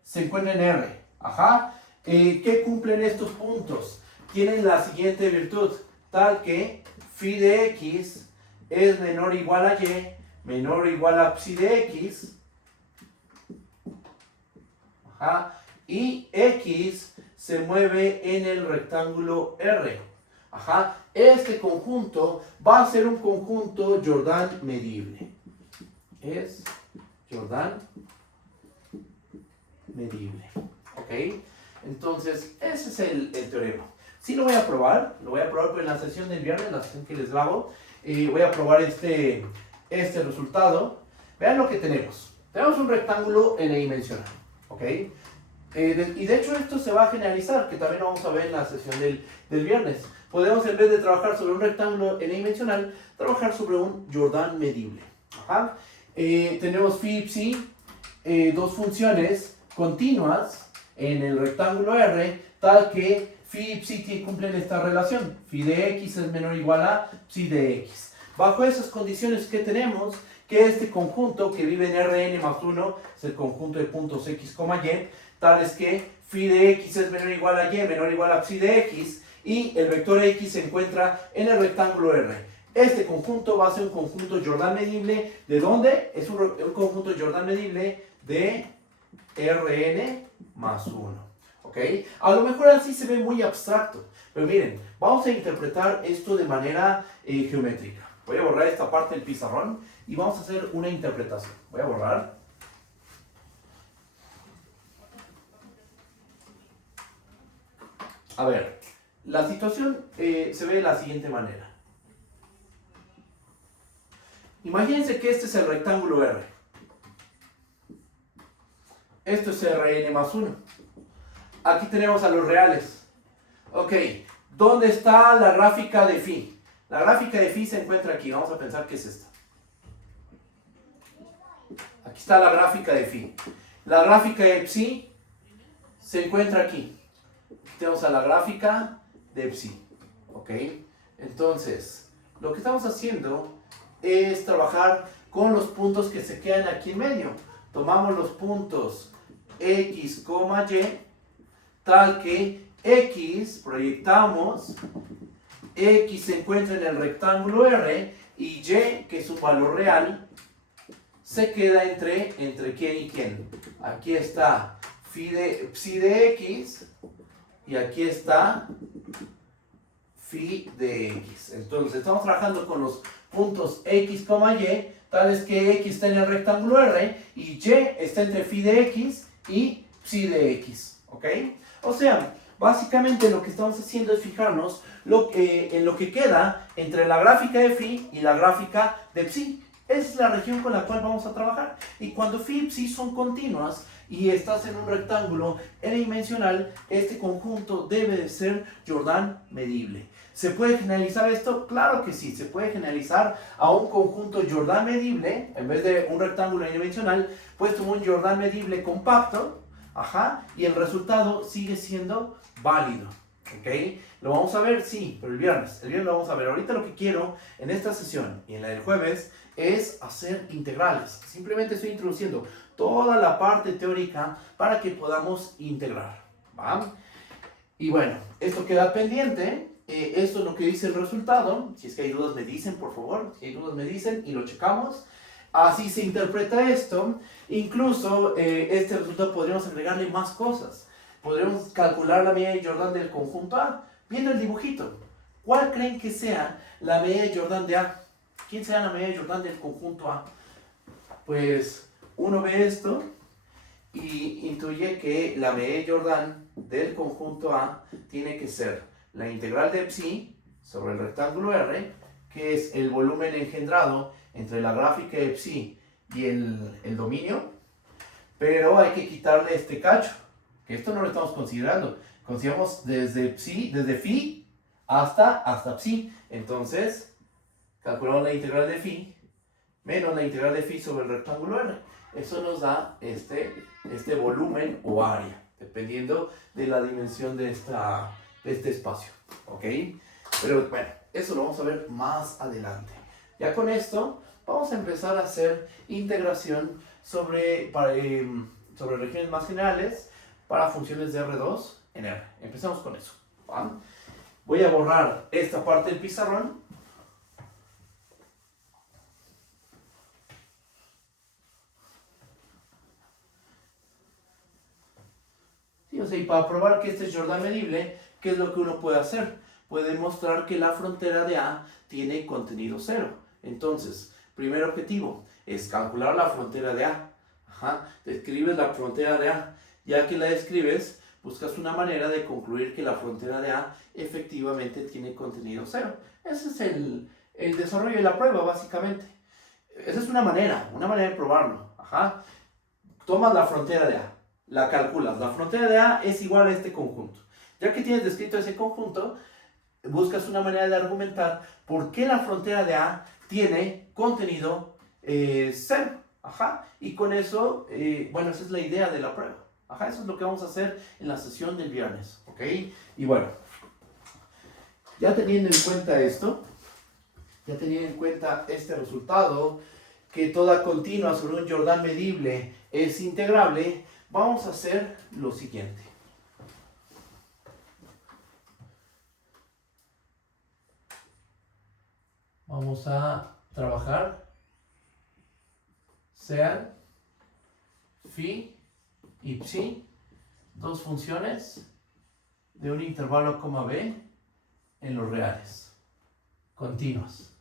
se encuentra en R. Ajá. ¿Qué cumplen estos puntos? Tienen la siguiente virtud, tal que phi de x es menor o igual a y, menor o igual a psi de x. Ajá. Y x se mueve en el rectángulo R. Ajá. Este conjunto va a ser un conjunto Jordan medible. Es Jordan medible. ¿Ok? Entonces, ese es el teorema. Sí lo voy a probar pero en la sesión del viernes, la sesión que les grabo, voy a probar este resultado. Vean lo que tenemos. Tenemos un rectángulo n-dimensional. ¿Ok? Y de hecho esto se va a generalizar, que también lo vamos a ver en la sesión del viernes. podemos, en vez de trabajar sobre un rectángulo n-dimensional, trabajar sobre un Jordan medible. Ajá. Tenemos phi y psi, dos funciones continuas en el rectángulo R, tal que phi y psi cumplen esta relación. Phi de x es menor o igual a psi de x. Bajo esas condiciones que tenemos, que este conjunto que vive en Rn más 1 es el conjunto de puntos x, y, tales que phi de x es menor o igual a y, menor o igual a psi de x, y el vector x se encuentra en el rectángulo R. Este conjunto va a ser un conjunto Jordan medible. ¿De dónde? Es un conjunto Jordan medible de Rn más 1. ¿Ok? A lo mejor así se ve muy abstracto. Pero miren, vamos a interpretar esto de manera geométrica. Voy a borrar esta parte del pizarrón y vamos a hacer una interpretación. Voy a borrar. A ver, la situación se ve de la siguiente manera. Imagínense que este es el rectángulo R. Esto es Rn más 1. Aquí tenemos a los reales. Ok, ¿dónde está la gráfica de phi? La gráfica de phi se encuentra aquí. Vamos a pensar que es esta. Aquí está la gráfica de phi. La gráfica de psi se encuentra aquí. Tenemos a la gráfica de psi. Ok, entonces, lo que estamos haciendo es trabajar con los puntos que se quedan aquí en medio. Tomamos los puntos x, y, tal que x, proyectamos, x se encuentra en el rectángulo R y y, que es un valor real, se queda entre quién y quién. Aquí está psi de x y aquí está phi de x. Entonces estamos trabajando con los puntos x, y, tales que x está en el rectángulo R y y está entre phi de x y psi de x. ¿Ok? O sea, básicamente lo que estamos haciendo es fijarnos en lo que queda entre la gráfica de phi y la gráfica de psi. Esa es la región con la cual vamos a trabajar. Y cuando phi y psi son continuas y estás en un rectángulo n-dimensional, este conjunto debe de ser Jordan medible. ¿Se puede generalizar esto? Claro que sí, se puede generalizar a un conjunto Jordan medible, en vez de un rectángulo n-dimensional, pues como un Jordan medible compacto, ajá, y el resultado sigue siendo válido. ¿Ok? ¿Lo vamos a ver? Sí, pero el viernes lo vamos a ver. Ahorita lo que quiero en esta sesión y en la del jueves es hacer integrales. Simplemente estoy introduciendo toda la parte teórica para que podamos integrar. ¿Va? Y bueno, esto queda pendiente. Esto es lo que dice el resultado. Si es que hay dudas me dicen, por favor. Si hay dudas me dicen y lo checamos. Así se interpreta esto. Incluso este resultado podríamos agregarle más cosas. Podríamos calcular la medida de Jordan del conjunto A. Viendo el dibujito, ¿cuál creen que sea la medida de Jordan de A? ¿Quién será la medida de Jordan del conjunto A? Pues uno ve esto y intuye que la medida de Jordan del conjunto A tiene que ser la integral de psi sobre el rectángulo R, que es el volumen engendrado entre la gráfica de psi y el dominio, pero hay que quitarle este cacho, que esto no lo estamos considerando. Consideramos desde phi hasta psi. Entonces, calculamos la integral de phi menos la integral de phi sobre el rectángulo R. Eso nos da este volumen o área, dependiendo de la dimensión de este espacio. ¿Ok? Pero bueno, eso lo vamos a ver más adelante. Ya con esto, vamos a empezar a hacer integración sobre regiones más generales para funciones de R2 en R. Empezamos con eso. ¿Va? Voy a borrar esta parte del pizarrón. Sí, o sea, y para probar que este es Jordan medible, ¿qué es lo que uno puede hacer? Puede mostrar que la frontera de A tiene contenido cero. Entonces, primer objetivo es calcular la frontera de A. Ajá, describes la frontera de A. Ya que la describes, buscas una manera de concluir que la frontera de A efectivamente tiene contenido cero. Ese es el desarrollo de la prueba, básicamente. Esa es una manera de probarlo. Ajá. Tomas la frontera de A, la calculas. La frontera de A es igual a este conjunto. Ya que tienes descrito ese conjunto, buscas una manera de argumentar por qué la frontera de A tiene contenido 0. Ajá. Y con eso, bueno, esa es la idea de la prueba. Ajá, eso es lo que vamos a hacer en la sesión del viernes. ¿Ok? Y bueno, ya teniendo en cuenta esto, ya teniendo en cuenta este resultado, que toda continua sobre un Jordan medible es integrable, vamos a hacer lo siguiente. Vamos a trabajar sean phi y psi, dos funciones de un intervalo, b, en los reales, continuos.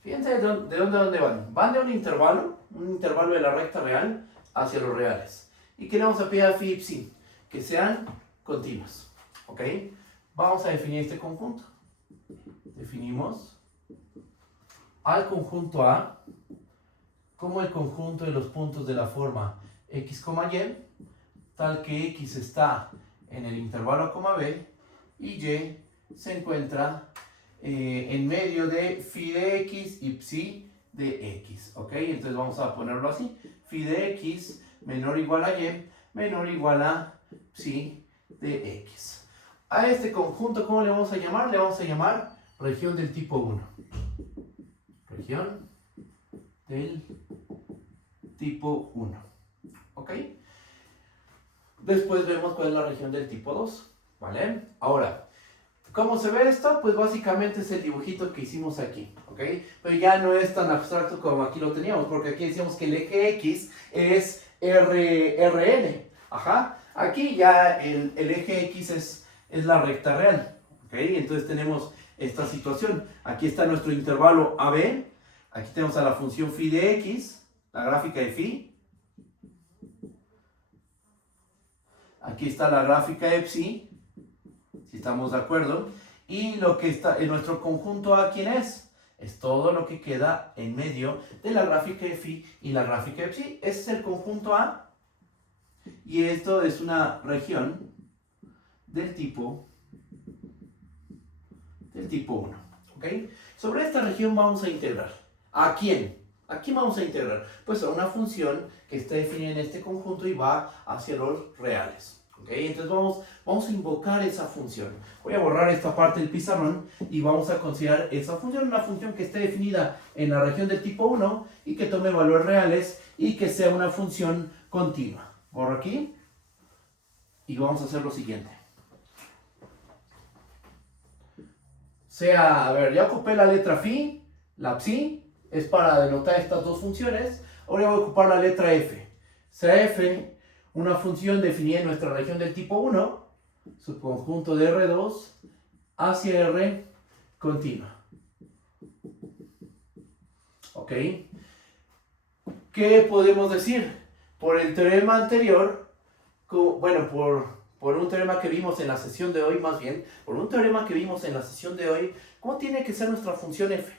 Fíjense de dónde van. Van de un intervalo de la recta real hacia los reales. ¿Y qué le vamos a pedir a phi y psi? Que sean continuos. ¿Ok? Vamos a definir este conjunto. Definimos al conjunto A como el conjunto de los puntos de la forma x, y, tal que x está en el intervalo, b, y y se encuentra en medio de phi de x y psi de x. ¿Ok? Entonces vamos a ponerlo así. Phi de x menor o igual a y menor o igual a psi de x. A este conjunto, ¿cómo le vamos a llamar? Le vamos a llamar región del tipo 1. Región del tipo 1. ¿Ok? Después vemos cuál es la región del tipo 2. ¿Vale? Ahora, ¿cómo se ve esto? Pues básicamente es el dibujito que hicimos aquí. ¿Ok? Pero ya no es tan abstracto como aquí lo teníamos, porque aquí decíamos que el eje X es Rn. Ajá. Aquí ya el eje X es la recta real. ¿Ok? Entonces tenemos esta situación. Aquí está nuestro intervalo AB. Aquí tenemos a la función phi de x, la gráfica de phi. Aquí está la gráfica de psi, si estamos de acuerdo. Y lo que está en nuestro conjunto A, ¿quién es? Es todo lo que queda en medio de la gráfica de phi y la gráfica de psi. Ese es el conjunto A. Y esto es una región del tipo 1. ¿Ok? Sobre esta región vamos a integrar. ¿A quién? ¿A quién vamos a integrar? Pues a una función que está definida en este conjunto y va hacia los reales. ¿Ok? Entonces vamos a invocar esa función. Voy a borrar esta parte del pizarrón y vamos a considerar esa función, una función que esté definida en la región del tipo 1 y que tome valores reales y que sea una función continua. Borro aquí y vamos a hacer lo siguiente. A ver, ya ocupé la letra phi, la psi, es para denotar estas dos funciones. Ahora voy a ocupar la letra f. Sea f una función definida en nuestra región del tipo 1, subconjunto de R2 hacia R continua. ¿Ok? ¿Qué podemos decir? Por el teorema anterior, bueno, por un teorema que vimos en la sesión de hoy, más bien, por un teorema que vimos en la sesión de hoy, ¿cómo tiene que ser nuestra función f?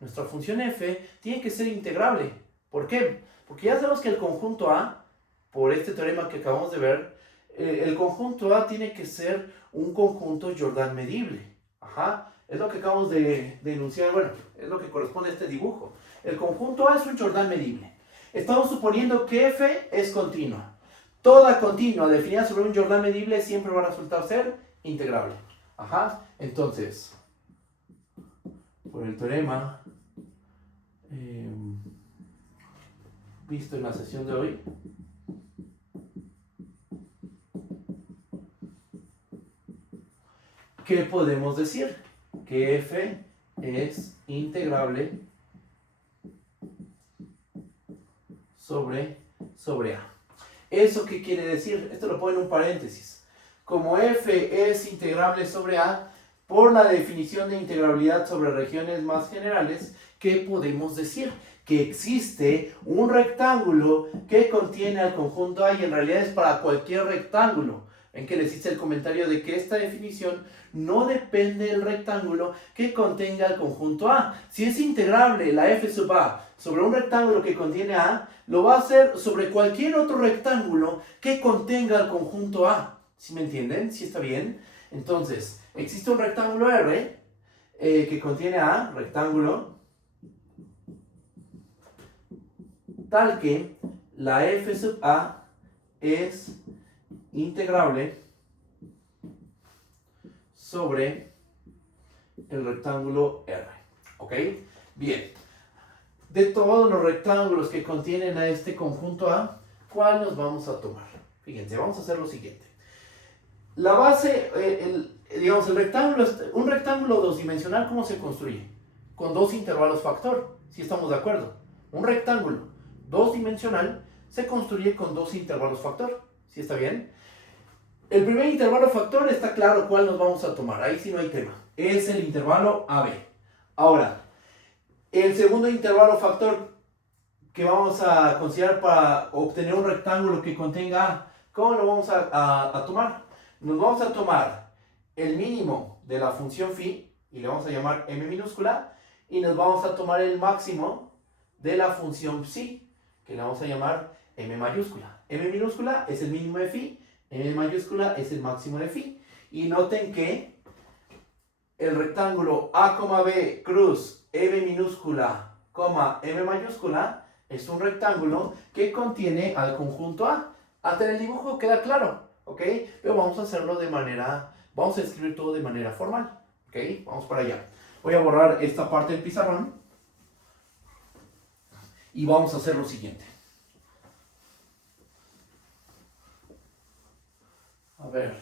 Nuestra función f tiene que ser integrable. ¿Por qué? Porque ya sabemos que el conjunto A, por este teorema que acabamos de ver, el conjunto A tiene que ser un conjunto Jordan medible. Ajá, es lo que acabamos de enunciar, bueno, es lo que corresponde a este dibujo. El conjunto A es un Jordan medible. Estamos suponiendo que f es continua. Toda continua definida sobre un Jordan medible siempre va a resultar ser integrable. Ajá, entonces, por el teorema visto en la sesión de hoy, ¿qué podemos decir? Que f es integrable sobre A. ¿Eso qué quiere decir? Esto lo pongo en un paréntesis. Como f es integrable sobre A, por la definición de integrabilidad sobre regiones más generales, ¿qué podemos decir? Que existe un rectángulo que contiene al conjunto A y en realidad es para cualquier rectángulo. Ven que les hice el comentario de que esta definición no depende del rectángulo que contenga el conjunto A. Si es integrable la f sub A sobre un rectángulo que contiene A, lo va a hacer sobre cualquier otro rectángulo que contenga el conjunto A. ¿Sí me entienden? ¿Sí está bien? Entonces, existe un rectángulo R que contiene A, rectángulo, tal que la f sub A es integrable sobre el rectángulo R. ¿Ok? Bien. De todos los rectángulos que contienen a este conjunto A, ¿cuál nos vamos a tomar? Fíjense, vamos a hacer lo siguiente. La base, digamos, un rectángulo dosdimensional, ¿cómo se construye? Con dos intervalos factor, si estamos de acuerdo. Un rectángulo dosdimensional se construye con dos intervalos factor, ¿sí está bien? El primer intervalo factor está claro cuál nos vamos a tomar, ahí sí no hay tema. Es el intervalo AB. Ahora, el segundo intervalo factor que vamos a considerar para obtener un rectángulo que contenga A, ¿cómo lo vamos a tomar? Nos vamos a tomar el mínimo de la función phi, y le vamos a llamar m minúscula, y nos vamos a tomar el máximo de la función psi, que le vamos a llamar m mayúscula. M minúscula es el mínimo de phi, m mayúscula es el máximo de phi. Y noten que el rectángulo A, B, cruz, m minúscula, m mayúscula, es un rectángulo que contiene al conjunto A. Hasta en el dibujo queda claro, ¿ok? Pero vamos a hacerlo vamos a escribir todo de manera formal, ¿ok? Vamos para allá. Voy a borrar esta parte del pizarrón y vamos a hacer lo siguiente. A ver,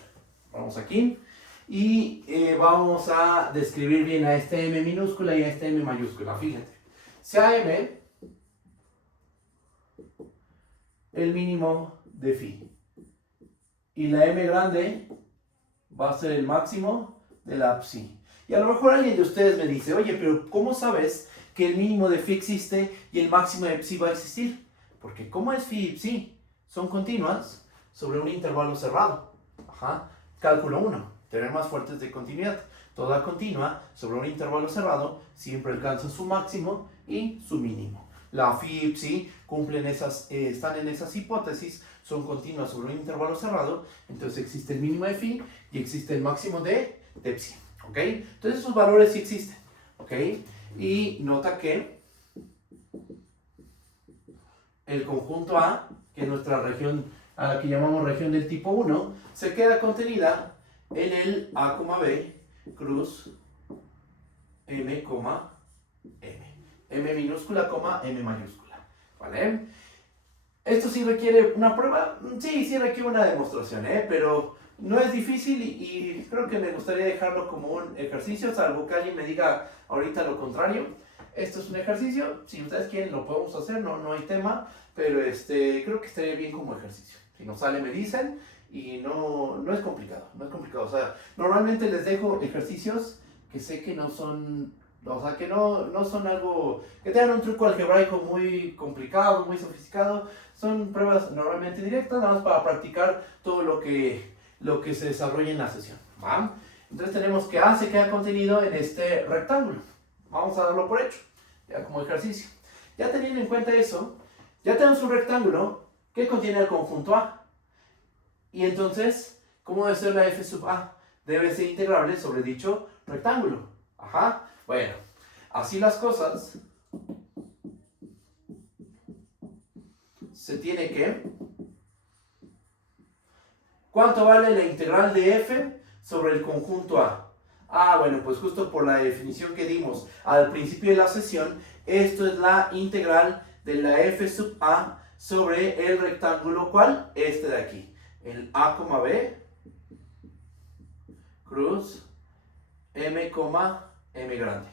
vamos aquí y vamos a describir bien a este m minúscula y a este m mayúscula. Fíjense, sea m el mínimo de phi y la m grande va a ser el máximo de la psi. Y a lo mejor alguien de ustedes me dice, oye, pero ¿cómo sabes que el mínimo de phi existe y el máximo de psi va a existir? Porque como es phi y psi son continuas sobre un intervalo cerrado. Ajá. Cálculo 1, teoremas fuertes de continuidad. Toda continua sobre un intervalo cerrado siempre alcanza su máximo y su mínimo. La phi y psi están en esas hipótesis, son continuas sobre un intervalo cerrado, entonces existe el mínimo de phi y existe el máximo de psi. ¿Ok? Entonces esos valores sí existen. ¿Ok? Y nota que el conjunto A, que es nuestra región, a la que llamamos región del tipo 1, se queda contenida en el A, B, cruz, M, M. M minúscula, M mayúscula. ¿Vale? ¿Esto sí requiere una prueba? Sí requiere una demostración, pero no es difícil y creo que me gustaría dejarlo como un ejercicio, salvo que alguien me diga ahorita lo contrario. Esto es un ejercicio, si ustedes quieren lo podemos hacer, no hay tema, pero creo que estaría bien como ejercicio. Si no sale me dicen y no es complicado, o sea, normalmente les dejo ejercicios que sé que no son, o sea, que no son algo, que tengan un truco algebraico muy complicado, muy sofisticado, son pruebas normalmente directas, nada más para practicar todo lo que se desarrolla en la sesión, ¿va? Entonces tenemos que A se queda contenido en este rectángulo, vamos a darlo por hecho, ya como ejercicio. Ya teniendo en cuenta eso, ya tenemos un rectángulo que contiene el conjunto A. Y entonces, ¿cómo debe ser la f sub A? Debe ser integrable sobre dicho rectángulo. Ajá. Bueno, así las cosas, se tiene que... ¿Cuánto vale la integral de f sobre el conjunto A? Ah, bueno, pues justo por la definición que dimos al principio de la sesión, esto es la integral de la f sub A sobre el rectángulo, ¿cuál? Este de aquí. El A, B, cruz, M, M grande.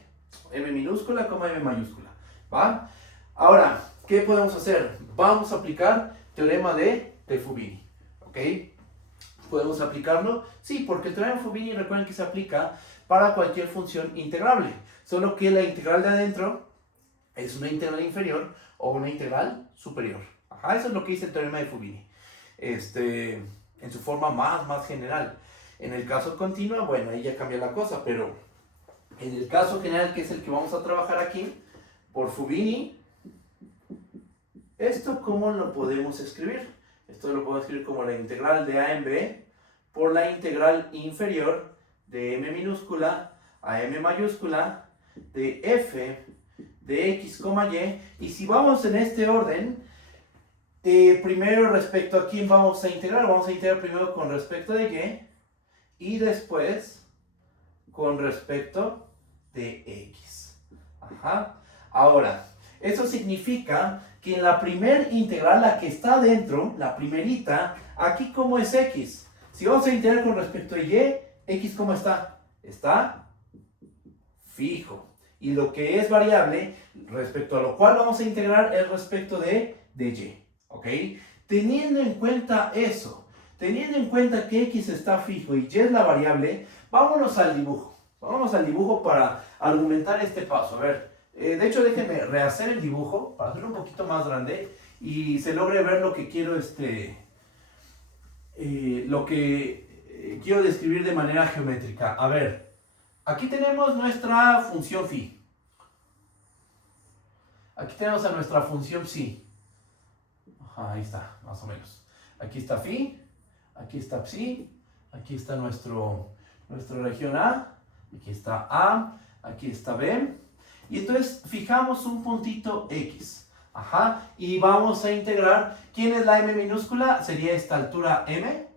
M minúscula, M mayúscula. ¿Va? Ahora, ¿qué podemos hacer? Vamos a aplicar teorema de Fubini. ¿Ok? ¿Podemos aplicarlo? Sí, porque el teorema de Fubini, recuerden que se aplica para cualquier función integrable. Solo que la integral de adentro es una integral inferior o una integral superior. Ajá, eso es lo que dice el teorema de Fubini. En su forma más general. En el caso continuo, bueno, ahí ya cambia la cosa, pero en el caso general, que es el que vamos a trabajar aquí, por Fubini, ¿esto cómo lo podemos escribir? Esto lo podemos escribir como la integral de A en B por la integral inferior de m minúscula a m mayúscula de f de x, y. Y si vamos en este orden, primero respecto a quién vamos a integrar. Vamos a integrar primero con respecto de y después con respecto de x. Ajá. Ahora, eso significa que en la primer integral, la que está dentro, la primerita, aquí ¿cómo es x? Si vamos a integrar con respecto de y, x ¿cómo está? Está fijo. Y lo que es variable, respecto a lo cual vamos a integrar, es respecto de y. ¿Ok? Teniendo en cuenta eso, teniendo en cuenta que x está fijo y y es la variable, vámonos al dibujo. Vámonos al dibujo para argumentar este paso. A ver, de hecho déjenme rehacer el dibujo para hacerlo un poquito más grande y se logre ver lo que quiero, quiero describir de manera geométrica. A ver, aquí tenemos nuestra función phi. Aquí tenemos a nuestra función psi. Ajá, ahí está, más o menos. Aquí está phi, aquí está psi, aquí está nuestra región A, aquí está A, aquí está B. Y entonces fijamos un puntito X. Ajá, y vamos a integrar. ¿Quién es la m minúscula? Sería esta altura m.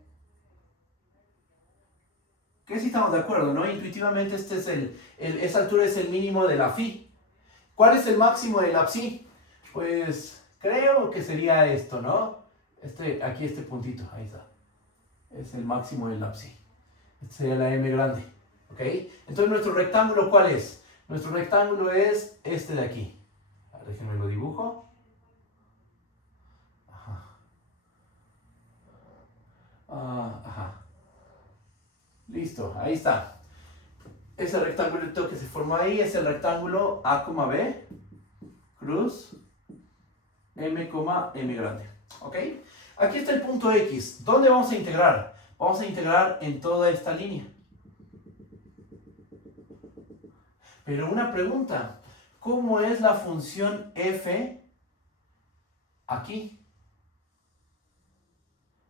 Que sí estamos de acuerdo, ¿no? Intuitivamente esa altura es el mínimo de la phi. ¿Cuál es el máximo de la psi? Pues creo que sería esto, ¿no? Aquí este puntito, ahí está. Es el máximo de la psi. Este sería la m grande, ¿ok? Entonces, ¿nuestro rectángulo cuál es? Nuestro rectángulo es este de aquí. A ver, déjenme lo dibujo. Ajá. Ajá. Listo, ahí está. Ese rectángulo que se forma ahí es el rectángulo A, B, cruz, M, M grande. ¿Ok? Aquí está el punto X. ¿Dónde vamos a integrar? Vamos a integrar en toda esta línea. Pero una pregunta. ¿Cómo es la función f aquí?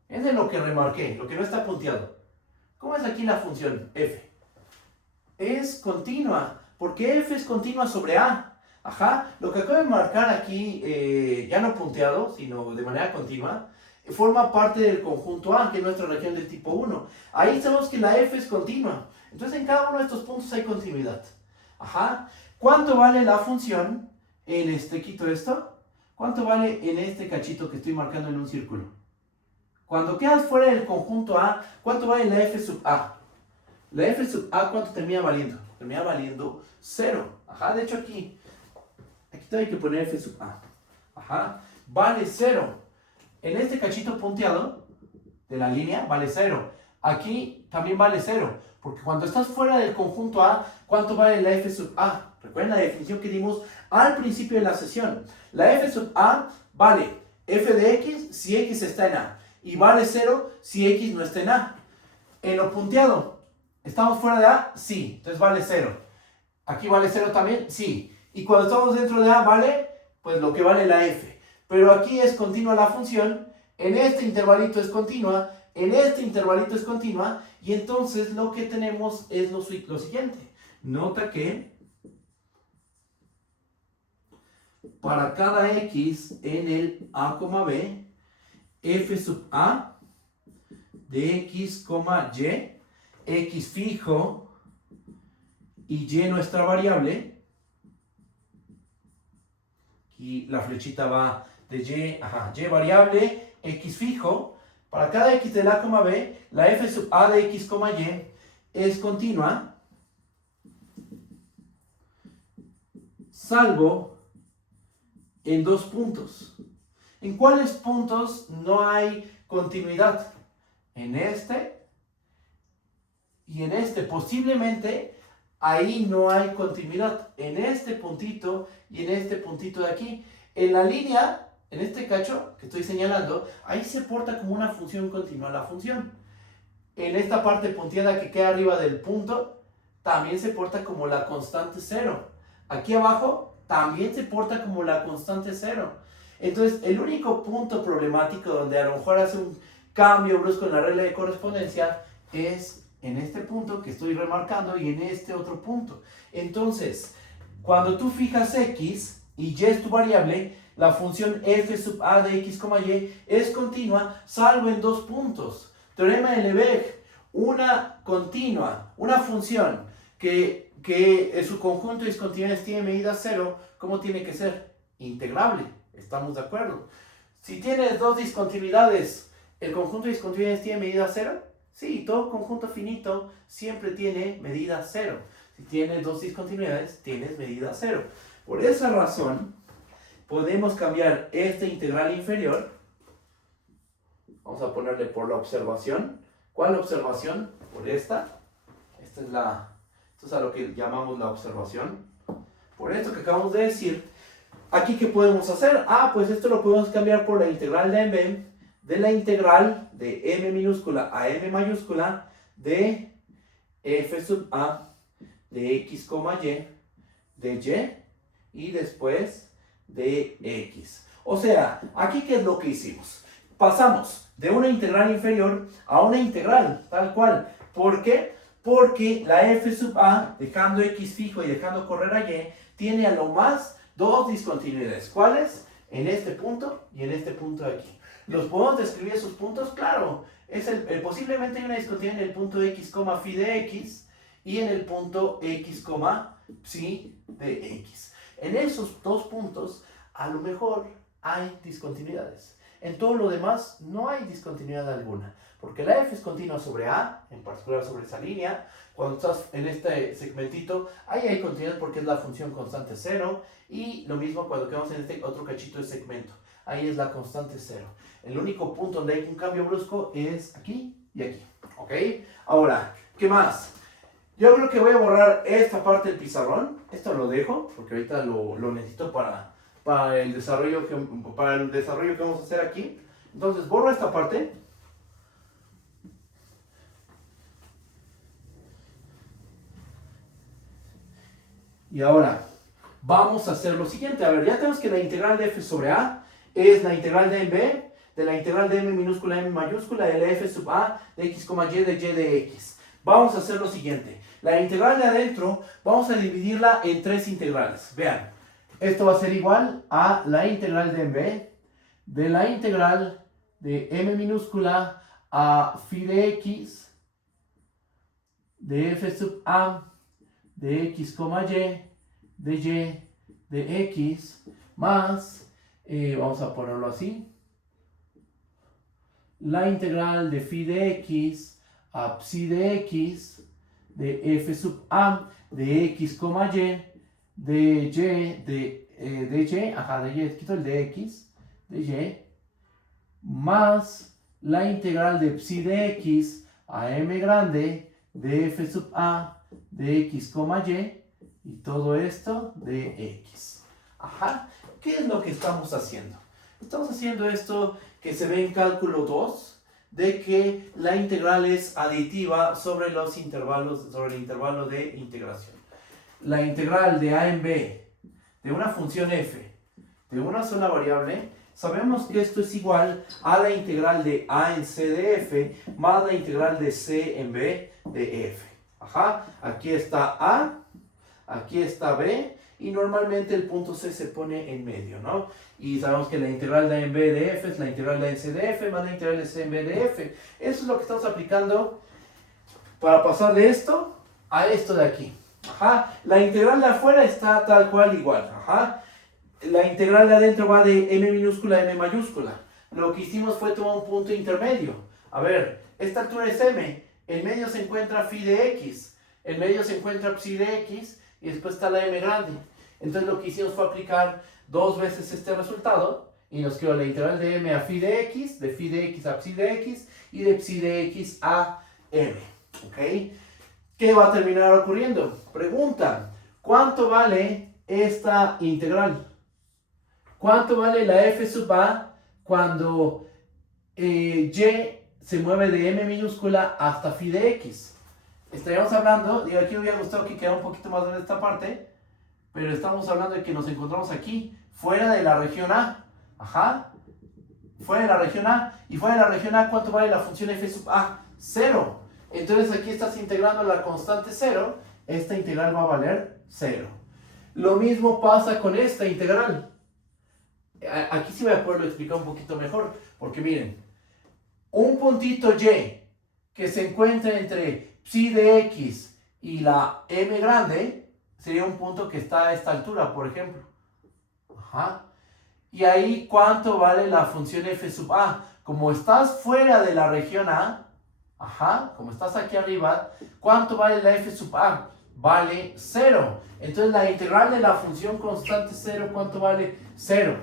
Es de lo que remarqué, lo que no está punteado. ¿Cómo es aquí la función f? Es continua, porque f es continua sobre a. Ajá, lo que acabo de marcar aquí, ya no punteado, sino de manera continua, forma parte del conjunto A, que es nuestra región del tipo 1. Ahí sabemos que la f es continua. Entonces en cada uno de estos puntos hay continuidad. Ajá. ¿Cuánto vale la función en quito esto? ¿Cuánto vale en este cachito que estoy marcando en un círculo? Cuando quedas fuera del conjunto A, ¿cuánto vale la f sub A? La f sub A, ¿cuánto termina valiendo? Termina valiendo 0. Ajá, de hecho aquí tengo que poner f sub A. Ajá, vale 0. En este cachito punteado de la línea vale 0. Aquí también vale 0. Porque cuando estás fuera del conjunto A, ¿cuánto vale la f sub A? Recuerden la definición que dimos al principio de la sesión. La f sub A vale f de x si x está en A. Y vale 0 si x no está en A. En lo punteado, ¿estamos fuera de A? Sí. Entonces vale 0. Aquí vale 0 también, sí. Y cuando estamos dentro de A vale, pues lo que vale la f. Pero aquí es continua la función, en este intervalito es continua, en este intervalito es continua, y entonces lo que tenemos es lo siguiente. Nota que para cada x en el A, B, f sub A de x, y, x fijo y y nuestra variable. Y la flechita va de y variable, x fijo. Para cada x del A, B, la f sub A de x, y es continua, salvo en dos puntos. ¿En cuáles puntos no hay continuidad? En este y en este. Posiblemente ahí no hay continuidad. En este puntito y en este puntito de aquí. En la línea, en este cacho que estoy señalando, ahí se porta como una función continua la función. En esta parte punteada que queda arriba del punto, también se porta como la constante 0. Aquí abajo también se porta como la constante 0. Entonces, el único punto problemático donde a lo mejor hace un cambio brusco en la regla de correspondencia es en este punto que estoy remarcando y en este otro punto. Entonces, cuando tú fijas x y y es tu variable, la función f sub a de x, y es continua, salvo en dos puntos. Teorema de Lebesgue, una continua, una función que en su conjunto de discontinuidades tiene medida cero, ¿cómo tiene que ser? Integrable. ¿Estamos de acuerdo? Si tienes dos discontinuidades, ¿el conjunto de discontinuidades tiene medida cero? Sí, todo conjunto finito siempre tiene medida cero. Si tienes dos discontinuidades, tienes medida cero. Por esa razón, podemos cambiar este integral inferior. Vamos a ponerle por la observación. ¿Cuál observación? Por esta. Esto es a lo que llamamos la observación. Por esto que acabamos de decir. Aquí, ¿qué podemos hacer? Pues esto lo podemos cambiar por la integral de m, de la integral de m minúscula a m mayúscula de f sub a de x, y, de y después de x. O sea, aquí ¿qué es lo que hicimos? Pasamos de una integral inferior a una integral, tal cual. ¿Por qué? Porque la f sub a, dejando x fijo y dejando correr a y, tiene a lo más dos discontinuidades. ¿Cuáles? En este punto y en este punto de aquí. ¿Los podemos describir esos puntos? Claro. Posiblemente hay una discontinuidad en el punto x, phi de x y en el punto x, psi de x. En esos dos puntos, a lo mejor hay discontinuidades. En todo lo demás, no hay discontinuidad alguna. Porque la f es continua sobre a, en particular sobre esa línea. Cuando estás en este segmentito, ahí hay continuidad porque es la función constante 0. Y lo mismo cuando quedamos en este otro cachito de segmento. Ahí es la constante 0. El único punto donde hay un cambio brusco es aquí y aquí. ¿Ok? Ahora, ¿qué más? Yo creo que voy a borrar esta parte del pizarrón. Esto lo dejo porque ahorita lo necesito para el desarrollo que vamos a hacer aquí. Entonces, borro esta parte. Y ahora, vamos a hacer lo siguiente. A ver, ya tenemos que la integral de f sobre a es la integral de m, de la integral de m minúscula a m mayúscula, de la f sub a de x, y de x. Vamos a hacer lo siguiente. La integral de adentro, vamos a dividirla en tres integrales. Vean, esto va a ser igual a la integral de m, de la integral de m minúscula a phi de x, de f sub a de x, y de x, más, vamos a ponerlo así, la integral de phi de x a psi de x, de f sub a de x, y, quito el de x, de y, más la integral de psi de x a m grande de f sub a de x, y todo esto de x. ¿Qué es lo que estamos haciendo? Estamos haciendo esto que se ve en cálculo 2, de que la integral es aditiva sobre el intervalo de integración. La integral de a en b de una función f de una sola variable, sabemos que esto es igual a la integral de a en c de f más la integral de c en b de f. Aquí está a, aquí está b, y normalmente el punto c se pone en medio, ¿no? Y sabemos que la integral de a en b de f es la integral de a en c de f más la integral de c en b de f. Eso es lo que estamos aplicando para pasar de esto a esto de aquí. La integral de afuera está tal cual igual. La integral de adentro va de m minúscula a m mayúscula. Lo que hicimos fue tomar un punto intermedio. A ver, esta altura es m. En medio se encuentra phi de x. En medio se encuentra psi de x. Y después está la m grande. Entonces lo que hicimos fue aplicar dos veces este resultado. Y nos quedó la integral de m a phi de x a psi de x, y de psi de x a m. ¿Ok? ¿Qué va a terminar ocurriendo? Pregunta, ¿cuánto vale esta integral? ¿Cuánto vale la f sub a cuando y se mueve de m minúscula hasta phi de x? Estaríamos hablando, digo, aquí me hubiera gustado que quedara un poquito más grande esta parte, pero estamos hablando de que nos encontramos aquí, fuera de la región A. Fuera de la región A. Y fuera de la región A, ¿cuánto vale la función f sub a? 0. Entonces aquí estás integrando la constante 0. Esta integral va a valer 0. Lo mismo pasa con esta integral. Aquí sí voy a poderlo explicar un poquito mejor. Porque miren, un puntito y que se encuentra entre psi de x y la m grande sería un punto que está a esta altura, por ejemplo. Ajá. Y ahí, ¿cuánto vale la función f sub a? Como estás fuera de la región A, ajá, como estás aquí arriba, ¿cuánto vale la f sub a? Vale 0. Entonces la integral de la función constante 0, ¿cuánto vale? 0.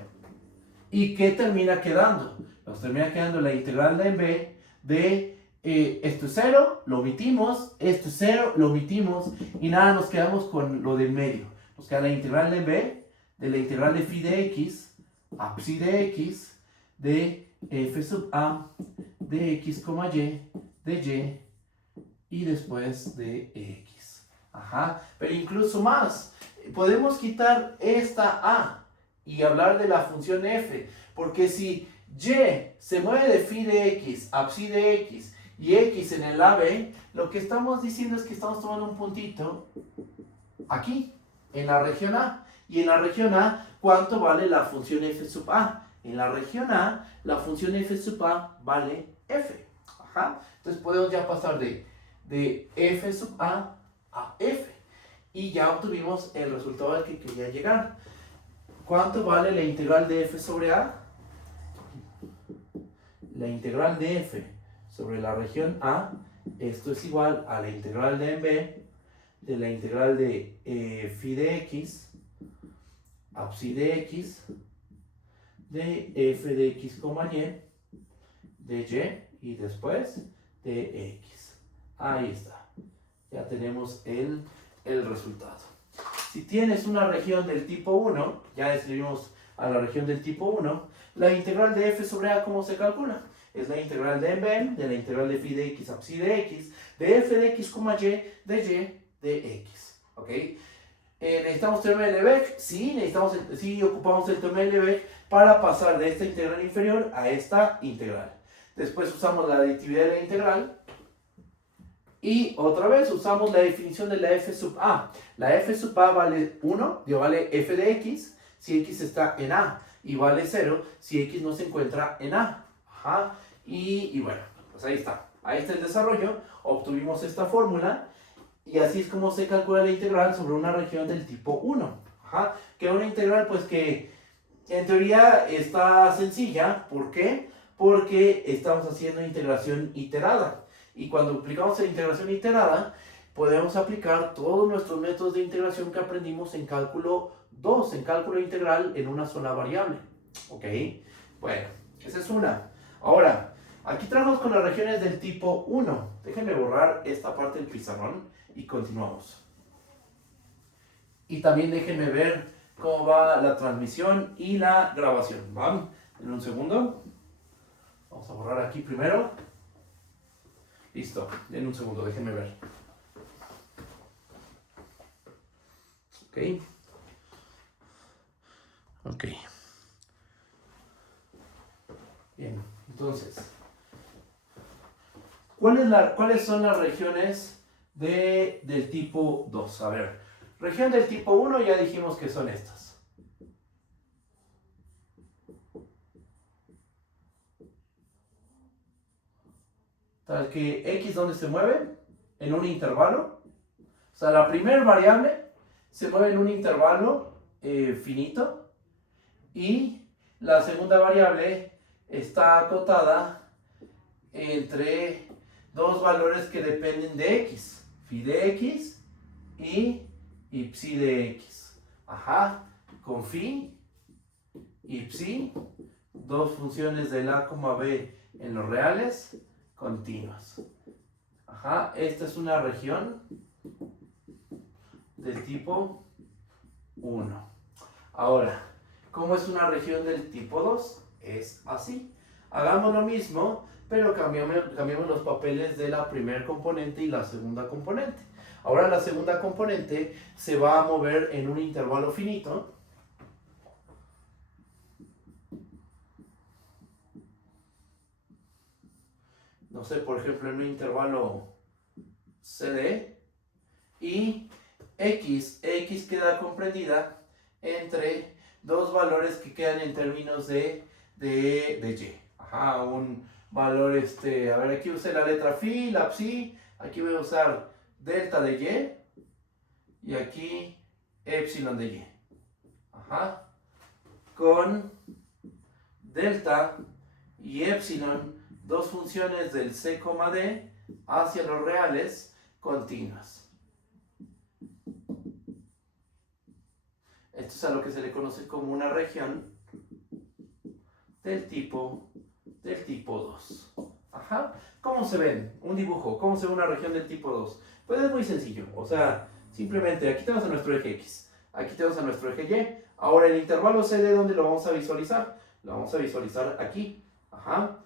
¿Y qué termina quedando? Nos termina quedando la integral de b de esto es 0, lo omitimos, esto es 0, lo omitimos, y nada, nos quedamos con lo del medio. Nos queda la integral de b de la integral de phi de x a psi de x de f sub a de x, y de y después de x. Ajá, pero incluso más, podemos quitar esta a y hablar de la función f, porque si y se mueve de phi de x a psi de x y x en el AB, lo que estamos diciendo es que estamos tomando un puntito aquí, en la región A. Y en la región A, ¿cuánto vale la función f sub a? En la región A, la función f sub a vale f. Ajá. Entonces podemos ya pasar de f sub a f. Y ya obtuvimos el resultado al que quería llegar. ¿Cuánto vale la integral de f sobre a? La integral de f sobre la región A, esto es igual a la integral de b de la integral de phi de x a psi de x de f de x, y de y después de x. Ahí está. Ya tenemos el resultado. Si tienes una región del tipo 1, ya describimos a la región del tipo 1, la integral de f sobre a, ¿cómo se calcula? Es la integral de b de la integral de phi de x a psi de x de f de x, y de x. ¿Ok? ¿Necesitamos teorema de Lebesgue? Sí, sí ocupamos el teorema de Lebesgue para pasar de esta integral inferior a esta integral. Después usamos la aditividad de la integral. Y otra vez usamos la definición de la f sub a. La f sub a vale 1, vale f de x si x está en a. Y vale 0 si x no se encuentra en a. Ajá. Y bueno, pues ahí está. Ahí está el desarrollo. Obtuvimos esta fórmula. Y así es como se calcula la integral sobre una región del tipo 1. Ajá. Que es una integral pues que en teoría está sencilla. ¿Por qué? Porque estamos haciendo integración iterada. Y cuando aplicamos la integración iterada, podemos aplicar todos nuestros métodos de integración que aprendimos en cálculo 2, en cálculo integral en una sola variable. ¿Ok? Bueno, esa es una. Ahora, aquí trabajamos con las regiones del tipo 1. Déjenme borrar esta parte del pizarrón y continuamos. Y también déjenme ver cómo va la transmisión y la grabación. ¿Va? En un segundo. Vamos a borrar aquí primero. Listo, en un segundo, déjenme ver. Ok. Ok. Bien, entonces, ¿cuáles son las regiones del tipo 2? A ver, región del tipo 1 ya dijimos que son estas. Tal que x, ¿dónde se mueve? En un intervalo. O sea, la primera variable se mueve en un intervalo finito. Y la segunda variable está acotada entre dos valores que dependen de x. Phi de x y psi de x. Ajá. Con phi y psi, dos funciones del a, b en los reales continuas. Ajá. Esta es una región del tipo 1. Ahora, ¿cómo es una región del tipo 2? Es así. Hagamos lo mismo, pero cambiamos los papeles de la primera componente y la segunda componente. Ahora la segunda componente se va a mover en un intervalo finito. No sé, por ejemplo, en un intervalo CD y x queda comprendida entre dos valores que quedan en términos de y. Ajá, un valor, a ver, aquí usé la letra phi, la psi, aquí voy a usar delta de y aquí epsilon de y. Ajá, con delta y epsilon, dos funciones del c, d hacia los reales continuas. Esto es a lo que se le conoce como una región del tipo 2. Ajá. ¿Cómo se ven? Un dibujo. ¿Cómo se ve una región del tipo 2? Pues es muy sencillo. O sea, simplemente aquí tenemos a nuestro eje X. Aquí tenemos a nuestro eje Y. Ahora el intervalo CD, ¿dónde lo vamos a visualizar? Lo vamos a visualizar aquí. Ajá.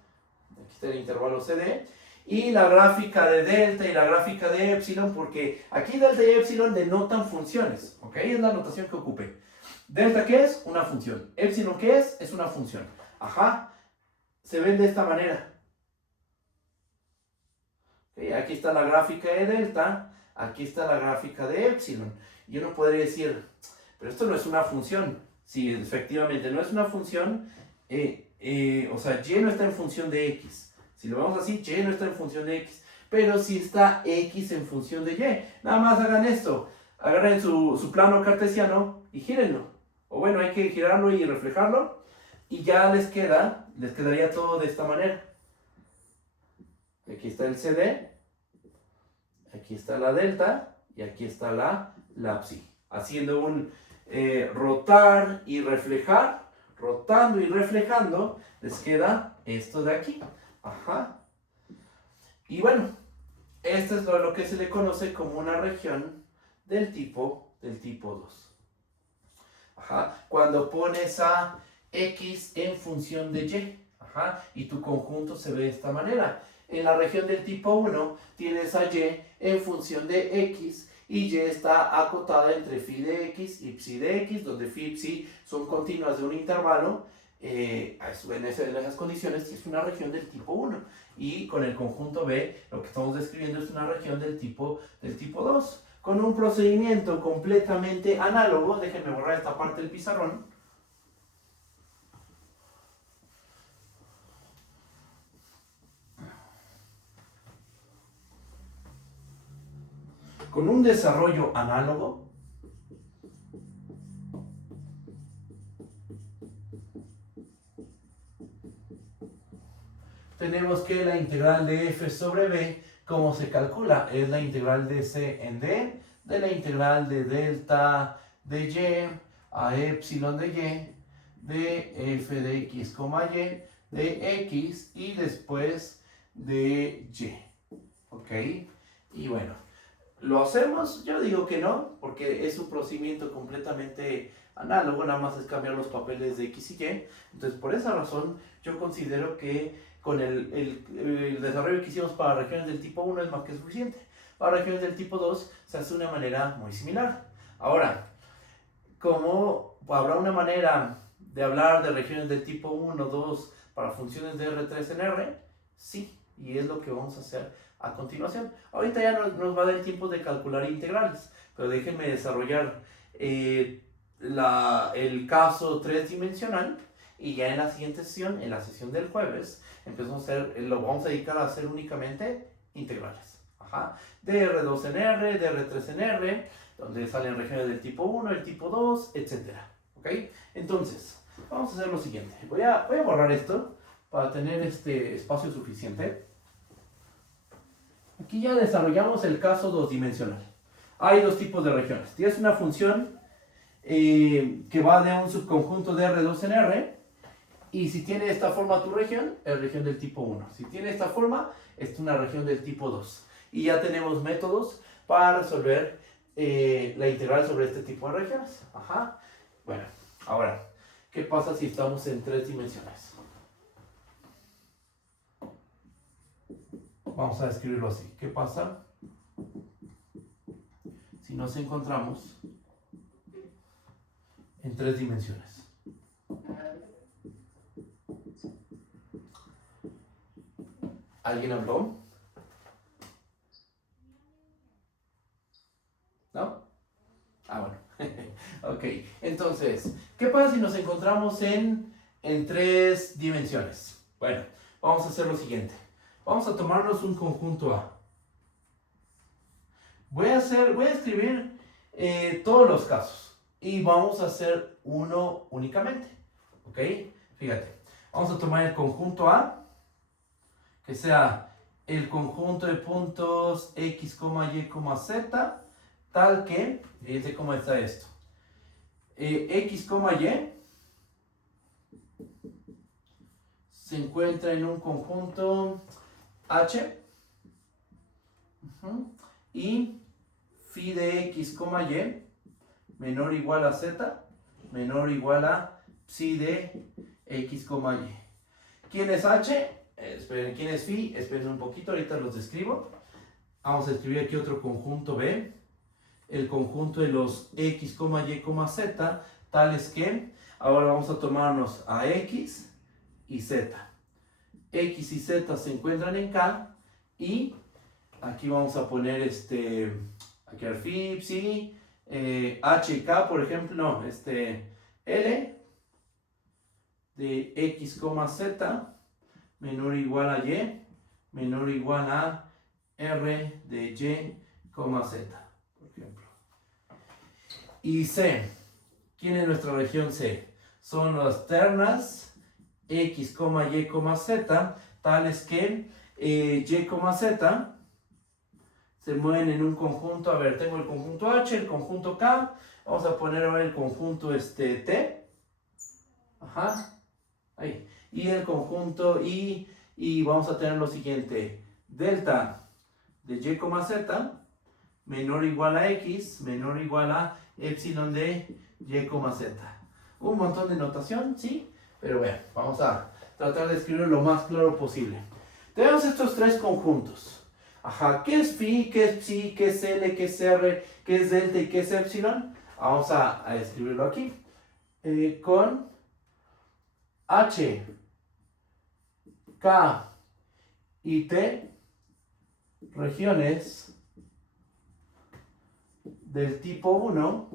Aquí está el intervalo CD. Y la gráfica de delta y la gráfica de epsilon, porque aquí delta y epsilon denotan funciones. ¿Ok? Es la notación que ocupé. Delta, ¿qué es? Una función. Epsilon, ¿qué es? Es una función. Ajá. Se ven de esta manera. ¿Okay? Aquí está la gráfica de delta, aquí está la gráfica de epsilon. Y uno podría decir, pero esto no es una función. Sí, efectivamente, no es una función. O sea, y no está en función de x. Si lo vemos así, y no está en función de x. Pero sí está x en función de y. Nada más hagan esto. Agarren su plano cartesiano y gírenlo. O bueno, hay que girarlo y reflejarlo. Y ya les quedaría todo de esta manera. Aquí está el CD, aquí está la delta y aquí está la psi. Haciendo un rotar y reflejar, rotando y reflejando, les queda esto de aquí. Ajá. Y bueno, esto es lo que se le conoce como una región del tipo 2. Ajá. Cuando pones a x en función de y, ajá, y tu conjunto se ve de esta manera. En la región del tipo 1 tienes a y en función de x y y está acotada entre phi de x y psi de x, donde phi y psi son continuas de un intervalo. En esas condiciones es una región del tipo 1. Y con el conjunto B lo que estamos describiendo es una región del tipo 2. Con un procedimiento completamente análogo, déjenme borrar esta parte del pizarrón. Con un desarrollo análogo, tenemos que la integral de f sobre b, ¿cómo se calcula? Es la integral de c en d, de la integral de delta de y a epsilon de y, de f de x, y, de x y después de y. ¿Ok? Y bueno, ¿lo hacemos? Yo digo que no, porque es un procedimiento completamente análogo, nada más es cambiar los papeles de x y y. Entonces, por esa razón, yo considero que con el desarrollo que hicimos para regiones del tipo 1 es más que suficiente. Para regiones del tipo 2 se hace de una manera muy similar. Ahora, ¿cómo habrá una manera de hablar de regiones del tipo 1, 2 para funciones de R3 en R? Sí, y es lo que vamos a hacer a continuación. Ahorita ya nos va a dar tiempo de calcular integrales, pero déjenme desarrollar el caso 3-dimensional y ya en la siguiente sesión, en la sesión del jueves, lo vamos a dedicar a hacer únicamente integrales. Ajá. De R2 en R, de R3 en R, donde salen regiones del tipo 1, el tipo 2, etc. ¿Ok? Entonces, vamos a hacer lo siguiente. Voy a borrar esto para tener este espacio suficiente. Aquí ya desarrollamos el caso 2-dimensional. Hay dos tipos de regiones. Tienes una función que va de un subconjunto de R2 en R. Y si tiene esta forma tu región, es región del tipo 1. Si tiene esta forma, es una región del tipo 2. Y ya tenemos métodos para resolver la integral sobre este tipo de regiones. Ajá. Bueno, ahora, ¿qué pasa si estamos en 3 dimensiones? Vamos a escribirlo así. ¿Qué pasa si nos encontramos en 3 dimensiones? ¿Alguien habló? Ok, entonces, ¿qué pasa si nos encontramos en 3 dimensiones? Bueno, vamos a hacer lo siguiente. Vamos a tomarnos un conjunto A. Voy a escribir todos los casos y vamos a hacer uno únicamente. ¿Ok? Fíjate, vamos a tomar el conjunto A, que sea el conjunto de puntos X, Y, Z, tal que, fíjense cómo está esto. X, Y se encuentra en un conjunto H y phi de X, Y menor o igual a Z menor o igual a psi de X, Y. ¿Quién es H? Esperen, ¿quién es phi? Esperen un poquito, ahorita los describo. Vamos a escribir aquí otro conjunto B, el conjunto de los X, Y, Z, tales que ahora vamos a tomarnos a X y Z. X y Z se encuentran en K y aquí vamos a poner aquí al phi, psi, H y K, por ejemplo, no, L de X, Z menor o igual a Y menor o igual a R de Y, Z, por ejemplo. Y C, ¿quién es nuestra región C? Son las ternas X, Y, Z, tales que Y, Z se mueven en un conjunto. A ver, tengo el conjunto H, el conjunto K, vamos a poner ahora el conjunto T, ajá, ahí, y el conjunto I, y vamos a tener lo siguiente: delta de Y, Z menor o igual a X menor o igual a epsilon de Y, Z. Un montón de notación, ¿sí? Pero bueno, vamos a tratar de escribirlo lo más claro posible. Tenemos estos 3 conjuntos. Ajá, ¿qué es phi? ¿Qué es psi? ¿Qué es L? ¿Qué es R? ¿Qué es delta? ¿Y qué es epsilon? Vamos a escribirlo aquí. Con H, K y T, regiones del tipo 1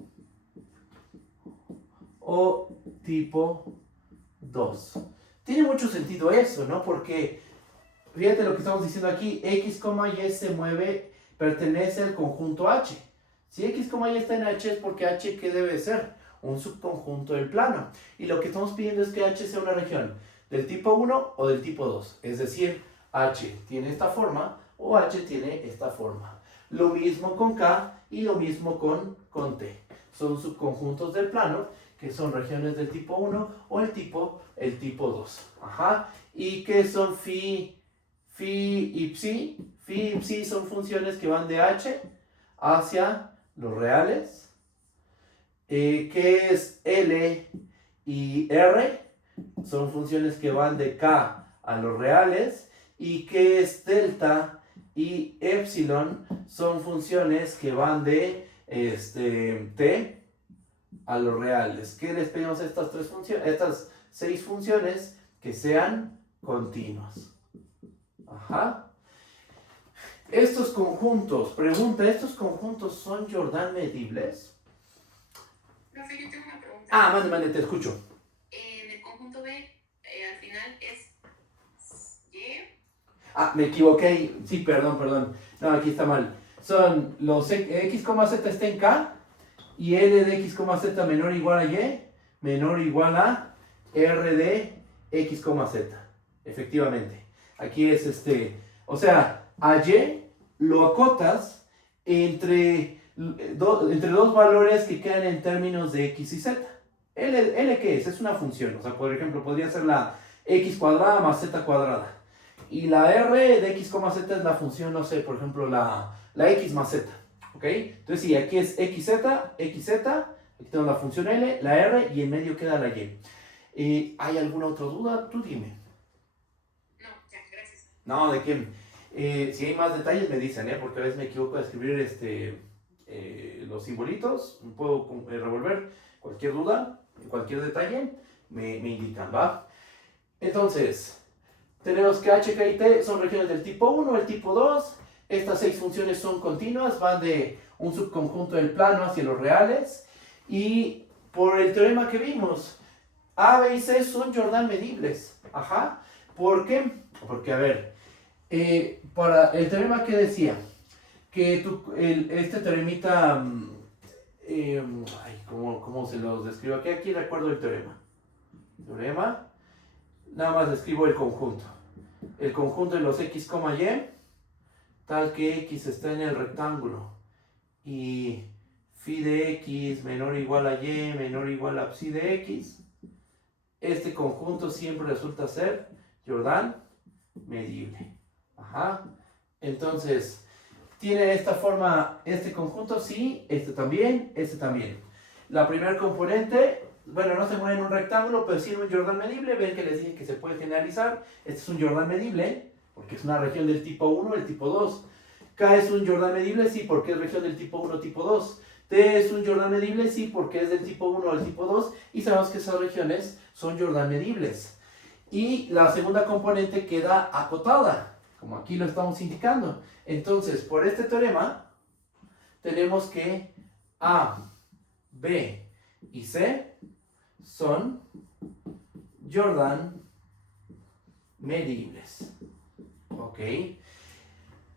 o tipo 2. Tiene mucho sentido eso, ¿no? Porque fíjate lo que estamos diciendo aquí: X, Y se mueve, pertenece al conjunto H. Si X, Y está en H es porque H, ¿qué debe ser? Un subconjunto del plano. Y lo que estamos pidiendo es que H sea una región del tipo 1 o del tipo 2. Es decir, H tiene esta forma o H tiene esta forma. Lo mismo con K y lo mismo con T. Son subconjuntos del plano que son regiones del tipo 1 o el tipo 2. Ajá. ¿Y qué son phi y psi? Phi y psi son funciones que van de H hacia los reales. ¿Qué es L y R? Son funciones que van de K a los reales. ¿Y qué es delta y epsilon? Son funciones que van de T a los reales. ¿Qué les pedimos a estas 3 funciones? Estas 6 funciones que sean continuas. Ajá. Estos conjuntos, pregunta, ¿estos conjuntos son Jordan medibles? Profe, yo tengo una pregunta. Mande, te escucho. En el conjunto B, al final es Y. Me equivoqué. Sí, perdón. No, aquí está mal. Son los X, Z está en K y L de X, Z menor o igual a Y menor o igual a R de X, Z. Efectivamente. Aquí es o sea, a Y lo acotas entre dos valores que quedan en términos de X y Z. L ¿qué es? Es una función. O sea, por ejemplo, podría ser la X cuadrada más Z cuadrada. Y la R de X, Z es la función, no sé, por ejemplo, la X más Z. ¿Ok? Entonces, sí, aquí es XZ, aquí tenemos la función L, la R y en medio queda la Y. ¿Hay alguna otra duda? Tú dime. No, ya, gracias. No, ¿de qué? Si hay más detalles me dicen, porque a veces me equivoco de escribir los simbolitos. Puedo revolver cualquier duda, cualquier detalle, me indican, ¿va? Entonces, tenemos que H, K y T son regiones del tipo 1, el tipo 2. Estas 6 funciones son continuas, van de un subconjunto del plano hacia los reales. Y Por el teorema que vimos. A, B y C son Jordan medibles. Ajá. ¿Por qué? Porque, a ver, para el teorema que decía, que este teoremita, ¿cómo se los describo? Aquí recuerdo el teorema. Teorema, nada más describo el conjunto. El conjunto de los x, y, tal que x está en el rectángulo y phi de x menor o igual a y menor o igual a psi de x, este conjunto siempre resulta ser Jordan medible. Ajá. Entonces, ¿tiene esta forma este conjunto? Sí, este también, este también. La primera componente, bueno, no se mueve en un rectángulo, pero sí en un Jordan medible. Ven que les dije que se puede generalizar. Este es un Jordan medible, porque es una región del tipo 1, el tipo 2. K es un Jordan medible, sí, porque es región del tipo 1, tipo 2. T es un Jordan medible, sí, porque es del tipo 1 al tipo 2. Y sabemos que esas regiones son Jordan medibles. Y la segunda componente queda acotada, como aquí lo estamos indicando. Entonces, por este teorema, tenemos que A, B y C son Jordan medibles. ¿Ok?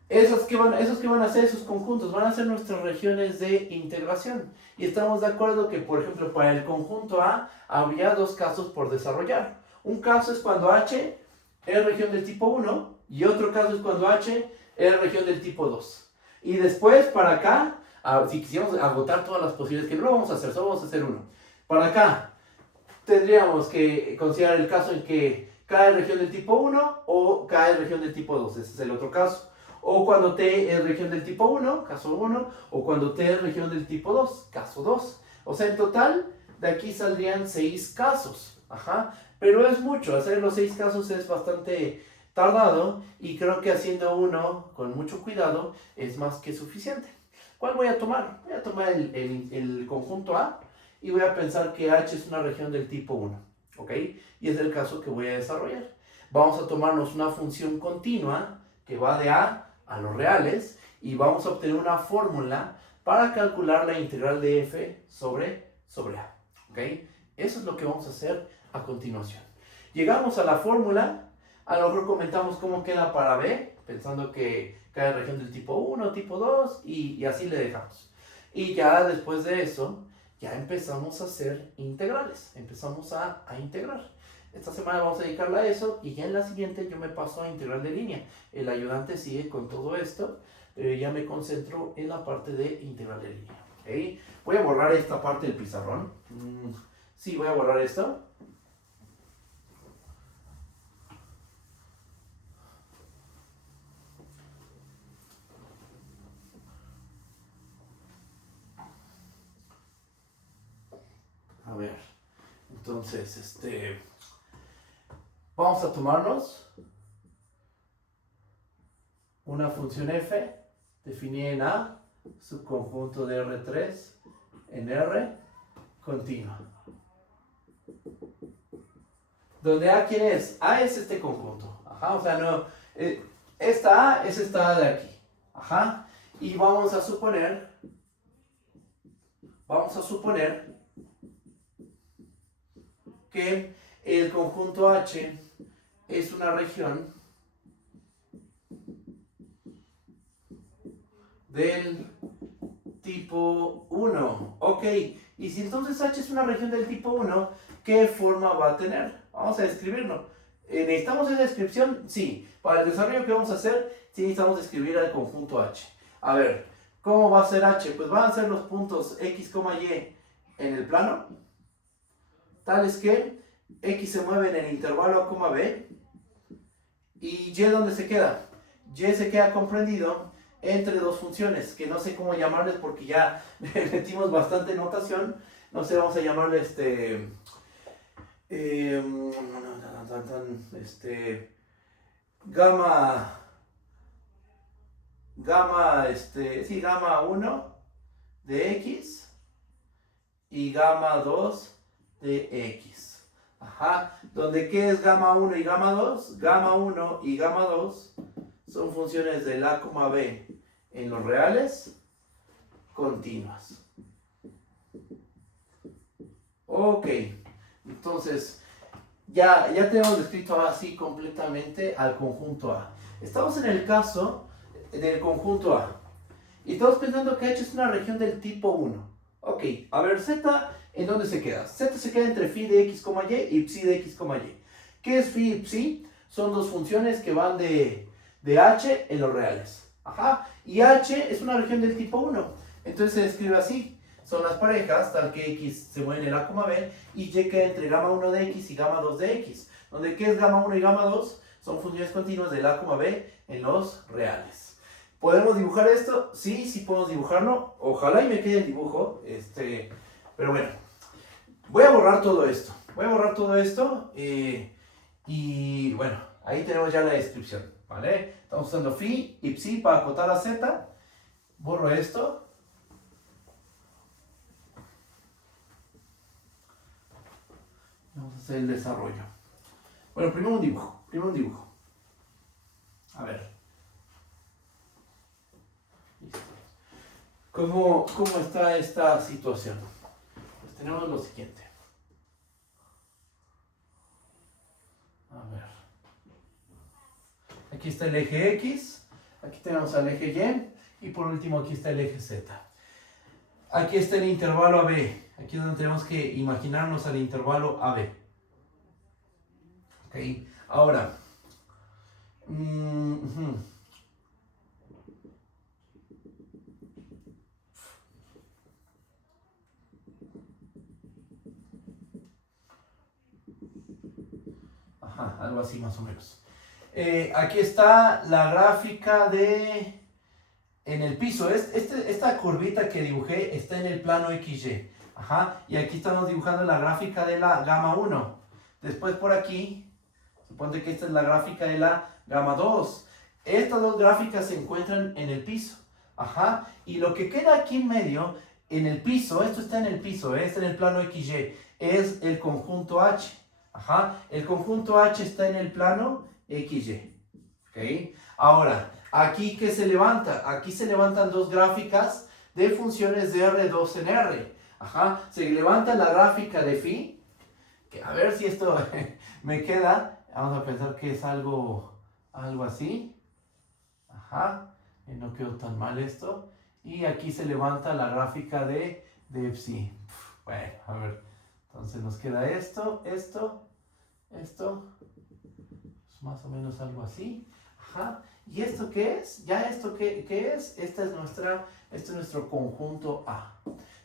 Esos que van a hacer esos conjuntos van a ser nuestras regiones de integración. Y estamos de acuerdo que, por ejemplo, para el conjunto A habría dos casos por desarrollar. Un caso es cuando H es región del tipo 1 y otro caso es cuando H es región del tipo 2. Y después, para acá, si quisiéramos agotar todas las posibilidades, que no lo vamos a hacer, solo vamos a hacer uno. Para acá, tendríamos que considerar el caso en que K es región del tipo 1 o K es región del tipo 2. Ese es el otro caso. O cuando T es región del tipo 1, caso 1, o cuando T es región del tipo 2, caso 2. O sea, en total, de aquí saldrían 6 casos. Ajá. Pero es mucho, hacer los 6 casos es bastante tardado y creo que haciendo uno con mucho cuidado es más que suficiente. ¿Cuál voy a tomar? Voy a tomar el conjunto A y voy a pensar que H es una región del tipo 1, ¿ok? Y es el caso que voy a desarrollar. Vamos a tomarnos una función continua que va de A a los reales y vamos a obtener una fórmula para calcular la integral de f sobre A, ¿ok? Eso es lo que vamos a hacer a continuación. Llegamos a la fórmula, a lo mejor comentamos cómo queda para B, pensando que cae región del tipo 1, tipo 2 y así le dejamos. Y ya después de eso, ya empezamos a hacer integrales, empezamos a integrar. Esta semana vamos a dedicarla a eso y ya en la siguiente yo me paso a integral de línea. El ayudante sigue con todo esto, pero ya me concentro en la parte de integral de línea. ¿Okay? Voy a borrar esta parte del pizarrón. Sí, voy a borrar esto. A ver, entonces, vamos a tomarnos una función f definida en A, subconjunto de R3 en R, continua. Donde A, ¿quién es? A es este conjunto. Ajá, o sea, no, esta A es esta A de aquí. Ajá, y vamos a suponer que el conjunto H es una región del tipo 1. Ok, y si entonces H es una región del tipo 1, ¿qué forma va a tener? Vamos a describirlo. ¿Necesitamos esa descripción? Sí. Para el desarrollo que vamos a hacer, sí necesitamos describir al conjunto H. A ver, ¿cómo va a ser H? Pues van a ser los puntos X, Y en el plano, tales que X se mueve en el intervalo A, B, y Y ¿dónde se queda? Y se queda comprendido entre dos funciones, que no sé cómo llamarles porque ya metimos bastante notación. No sé, vamos a llamarle gamma 1 de X y gamma 2 de X. Ajá, donde ¿qué es gamma 1 y gamma 2? Gamma 1 y gamma 2 son funciones del A, B en los reales continuas. Ok, entonces ya tenemos descrito así completamente al conjunto A. Estamos en el caso del conjunto A. Y estamos pensando que H es una región del tipo 1. Ok, a ver, Z, ¿en dónde se queda? Z se queda entre phi de x, y psi de x, y. ¿Qué es phi y psi? Son dos funciones que van de H en los reales. Ajá, y H es una región del tipo 1. Entonces se escribe así. Son las parejas, tal que x se mueve en el A, B, y y queda entre gamma 1 de x y gamma 2 de x. Donde ¿qué es gamma 1 y gamma 2? Son funciones continuas del A, B en los reales. ¿Podemos dibujar esto? Sí, sí podemos dibujarlo. Ojalá y me quede el dibujo. Pero bueno, voy a borrar todo esto. Y bueno, ahí tenemos ya la descripción. ¿Vale? Estamos usando phi y psi para acotar a z. Borro esto. Vamos a hacer el desarrollo. Bueno, primero un dibujo. A ver. Listo. ¿Cómo está esta situación? Pues tenemos lo siguiente. A ver. Aquí está el eje X. Aquí tenemos al eje Y. Y por último aquí está el eje Z. Aquí está el intervalo AB. Aquí es donde tenemos que imaginarnos al intervalo AB. Ok, ahora. Ajá, algo así más o menos. Aquí está la gráfica en el piso. Esta curvita que dibujé está en el plano XY. Ajá, y aquí estamos dibujando la gráfica de la gamma 1. Después por aquí, suponte que esta es la gráfica de la gamma 2. Estas dos gráficas se encuentran en el piso. Ajá, y lo que queda aquí en medio, en el piso, esto está en el piso, está en el plano XY, es el conjunto H. Ajá, el conjunto H está en el plano XY. ¿Ok? Ahora, aquí ¿qué se levanta? Aquí se levantan dos gráficas de funciones de R2 en R. Ajá, se levanta la gráfica de phi, que a ver si esto me queda. Vamos a pensar que es algo así. Ajá, no quedó tan mal esto. Y aquí se levanta la gráfica de psi. Bueno, a ver. Entonces nos queda esto. Es más o menos algo así. Ajá. ¿Y esto qué es? ¿Ya esto qué es? Este es nuestro conjunto A.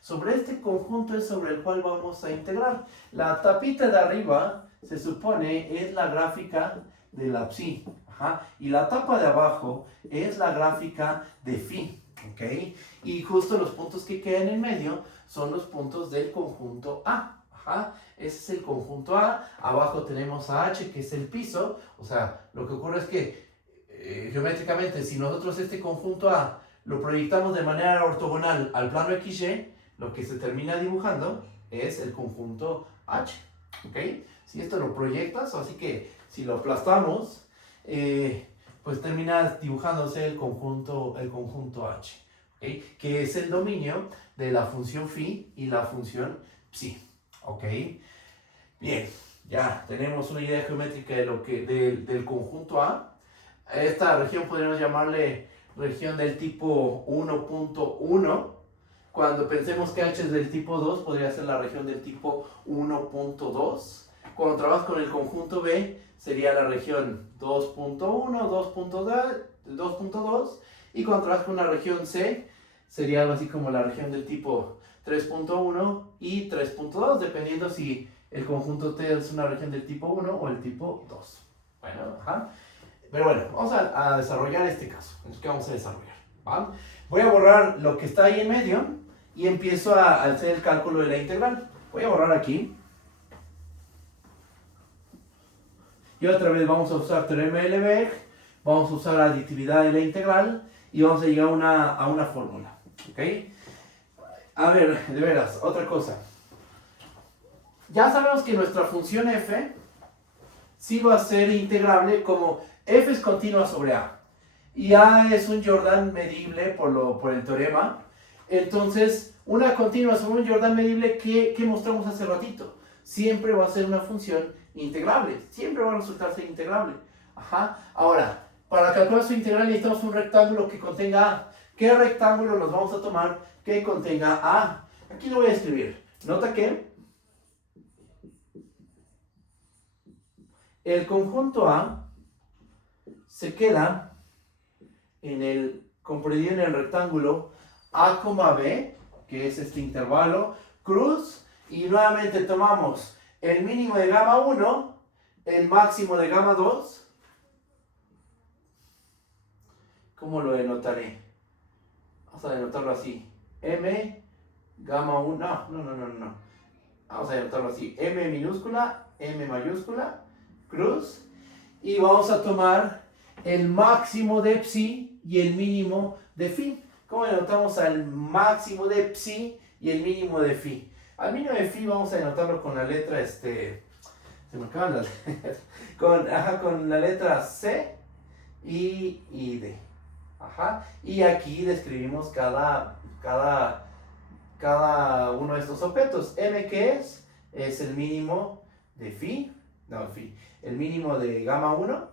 Sobre este conjunto es sobre el cual vamos a integrar. La tapita de arriba se supone es la gráfica de la psi. Ajá. Y la tapa de abajo es la gráfica de phi. ¿Ok? Y justo los puntos que quedan en medio son los puntos del conjunto A. Ajá. Ese es el conjunto A. Abajo tenemos a H, que es el piso. O sea, lo que ocurre es que geométricamente, si nosotros este conjunto A lo proyectamos de manera ortogonal al plano XY, lo que se termina dibujando es el conjunto H. ¿Ok? Si esto lo proyectas, así que si lo aplastamos, pues termina dibujándose el conjunto H. ¿Ok? Que es el dominio de la función phi y la función psi. ¿Ok? Bien, ya tenemos una idea geométrica del conjunto A. A esta región podríamos llamarle región del tipo 1.1. Cuando pensemos que H es del tipo 2, podría ser la región del tipo 1.2. Cuando trabajas con el conjunto B, sería la región 2.1, 2.2. Y cuando trabajas con la región C, sería algo así como la región del tipo 3.1 y 3.2, dependiendo si el conjunto T es una región del tipo 1 o el tipo 2. Bueno, ajá. Pero bueno, vamos a desarrollar este caso. ¿Qué vamos a desarrollar? ¿Va? Voy a borrar lo que está ahí en medio y empiezo a hacer el cálculo de la integral. Voy a borrar aquí. Y otra vez vamos a usar teorema de Lebesgue, vamos a usar la aditividad de la integral y vamos a llegar a una fórmula. ¿Ok? A ver, de veras, otra cosa. Ya sabemos que nuestra función f sí va a ser integrable como f es continua sobre a. Y a es un Jordan medible por el teorema. Entonces, una continua sobre un Jordan medible que mostramos hace ratito. Siempre va a ser una función integrable. Siempre va a resultar ser integrable. Ajá. Ahora, para calcular su integral necesitamos un rectángulo que contenga A. ¿Qué rectángulo nos vamos a tomar que contenga A? Aquí lo voy a escribir. Nota que el conjunto A se queda comprendido en el rectángulo A, B, que es este intervalo, cruz, y nuevamente tomamos el mínimo de gamma 1, el máximo de gamma 2. ¿Cómo lo denotaré? Vamos a denotarlo así. M, gamma 1, no. Vamos a denotarlo así. M minúscula, M mayúscula, cruz. Y vamos a tomar el máximo de psi y el mínimo de phi. ¿Cómo denotamos al máximo de psi y el mínimo de phi? Al mínimo de phi vamos a denotarlo con la letra, se me acaban las letras. Con la letra C y D. Ajá. Y aquí describimos cada uno de estos objetos. M, ¿qué es? Es el mínimo de phi. El mínimo de gamma 1.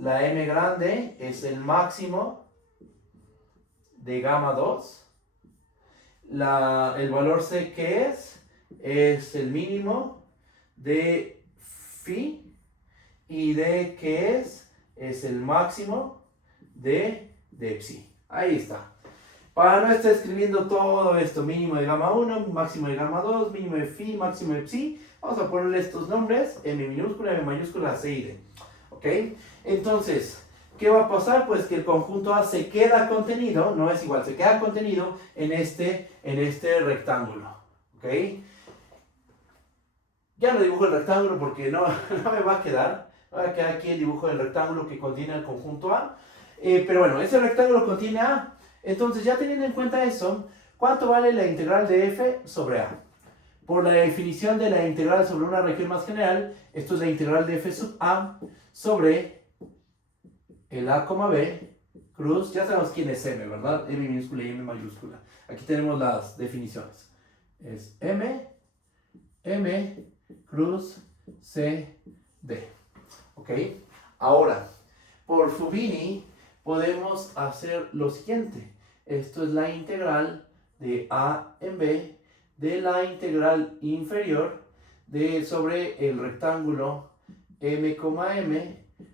La M grande es el máximo de gamma 2. El valor C, ¿qué es? Es el mínimo de phi. Y D, ¿qué es? Es el máximo de psi. Ahí está. Para no estar escribiendo todo esto, mínimo de gamma 1, máximo de gamma 2, mínimo de phi, máximo de psi, vamos a ponerle estos nombres, M minúscula, M mayúscula, C y D. ¿Ok? Entonces, ¿qué va a pasar? Pues que el conjunto A se queda contenido, no es igual, se queda contenido en este rectángulo. ¿Ok? Ya no dibujo el rectángulo porque no me va a quedar. Va a quedar aquí el dibujo del rectángulo que contiene el conjunto A. Pero bueno, ese rectángulo contiene A. Entonces, ya teniendo en cuenta eso, ¿cuánto vale la integral de f sobre A? Por la definición de la integral sobre una región más general, esto es la integral de f sub A sobre el A, B, cruz. Ya sabemos quién es M, ¿verdad? M minúscula y M mayúscula. Aquí tenemos las definiciones. Es M, cruz, C, D. ¿Ok? Ahora, por Fubini podemos hacer lo siguiente. Esto es la integral de A en B de la integral inferior sobre el rectángulo M,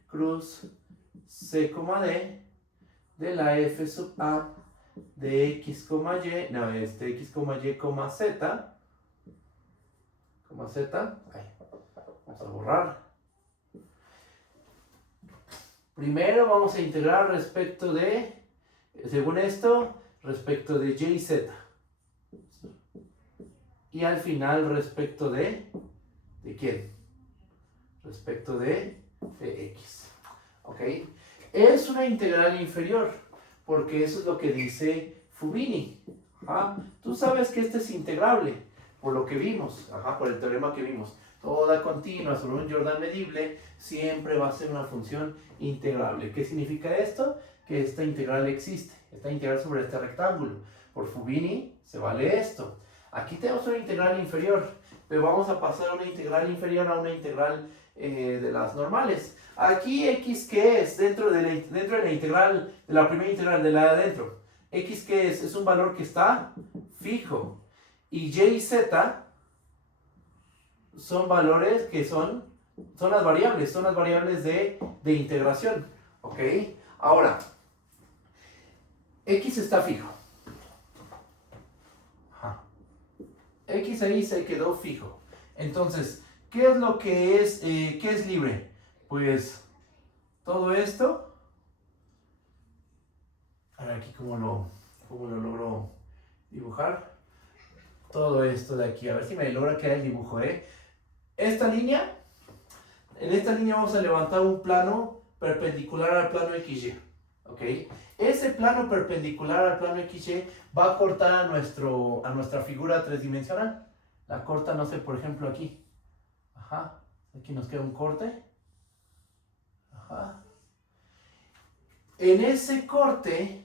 cruz C, D de la f sub A de x, y, z, vamos a borrar. Primero vamos a integrar respecto de, según esto, respecto de y y z. Y al final respecto ¿de quién? Respecto de x. ¿Ok? Es una integral inferior, porque eso es lo que dice Fubini. Ajá. Tú sabes que este es integrable, por lo que vimos, por el teorema que vimos. Toda continua sobre un Jordan medible siempre va a ser una función integrable. ¿Qué significa esto? Que esta integral existe, esta integral sobre este rectángulo. Por Fubini se vale esto. Aquí tenemos una integral inferior, pero vamos a pasar una integral inferior a una integral de las normales. Aquí x, ¿qué es? Dentro de la integral, de la primera integral, de la de adentro. X, ¿qué es? Es un valor que está fijo. Y y z son valores que son las variables de integración. ¿Ok? Ahora, x está fijo. X ahí se quedó fijo. Entonces, ¿qué es lo que qué es libre? Pues todo esto. A ver aquí cómo lo logro dibujar. Todo esto de aquí, a ver si me logra quedar el dibujo, Esta línea, en esta línea vamos a levantar un plano perpendicular al plano XY. ¿Ok? Ese plano perpendicular al plano XY va a cortar a nuestra figura tridimensional. La corta, no sé, por ejemplo aquí. Aquí nos queda un corte. En ese corte,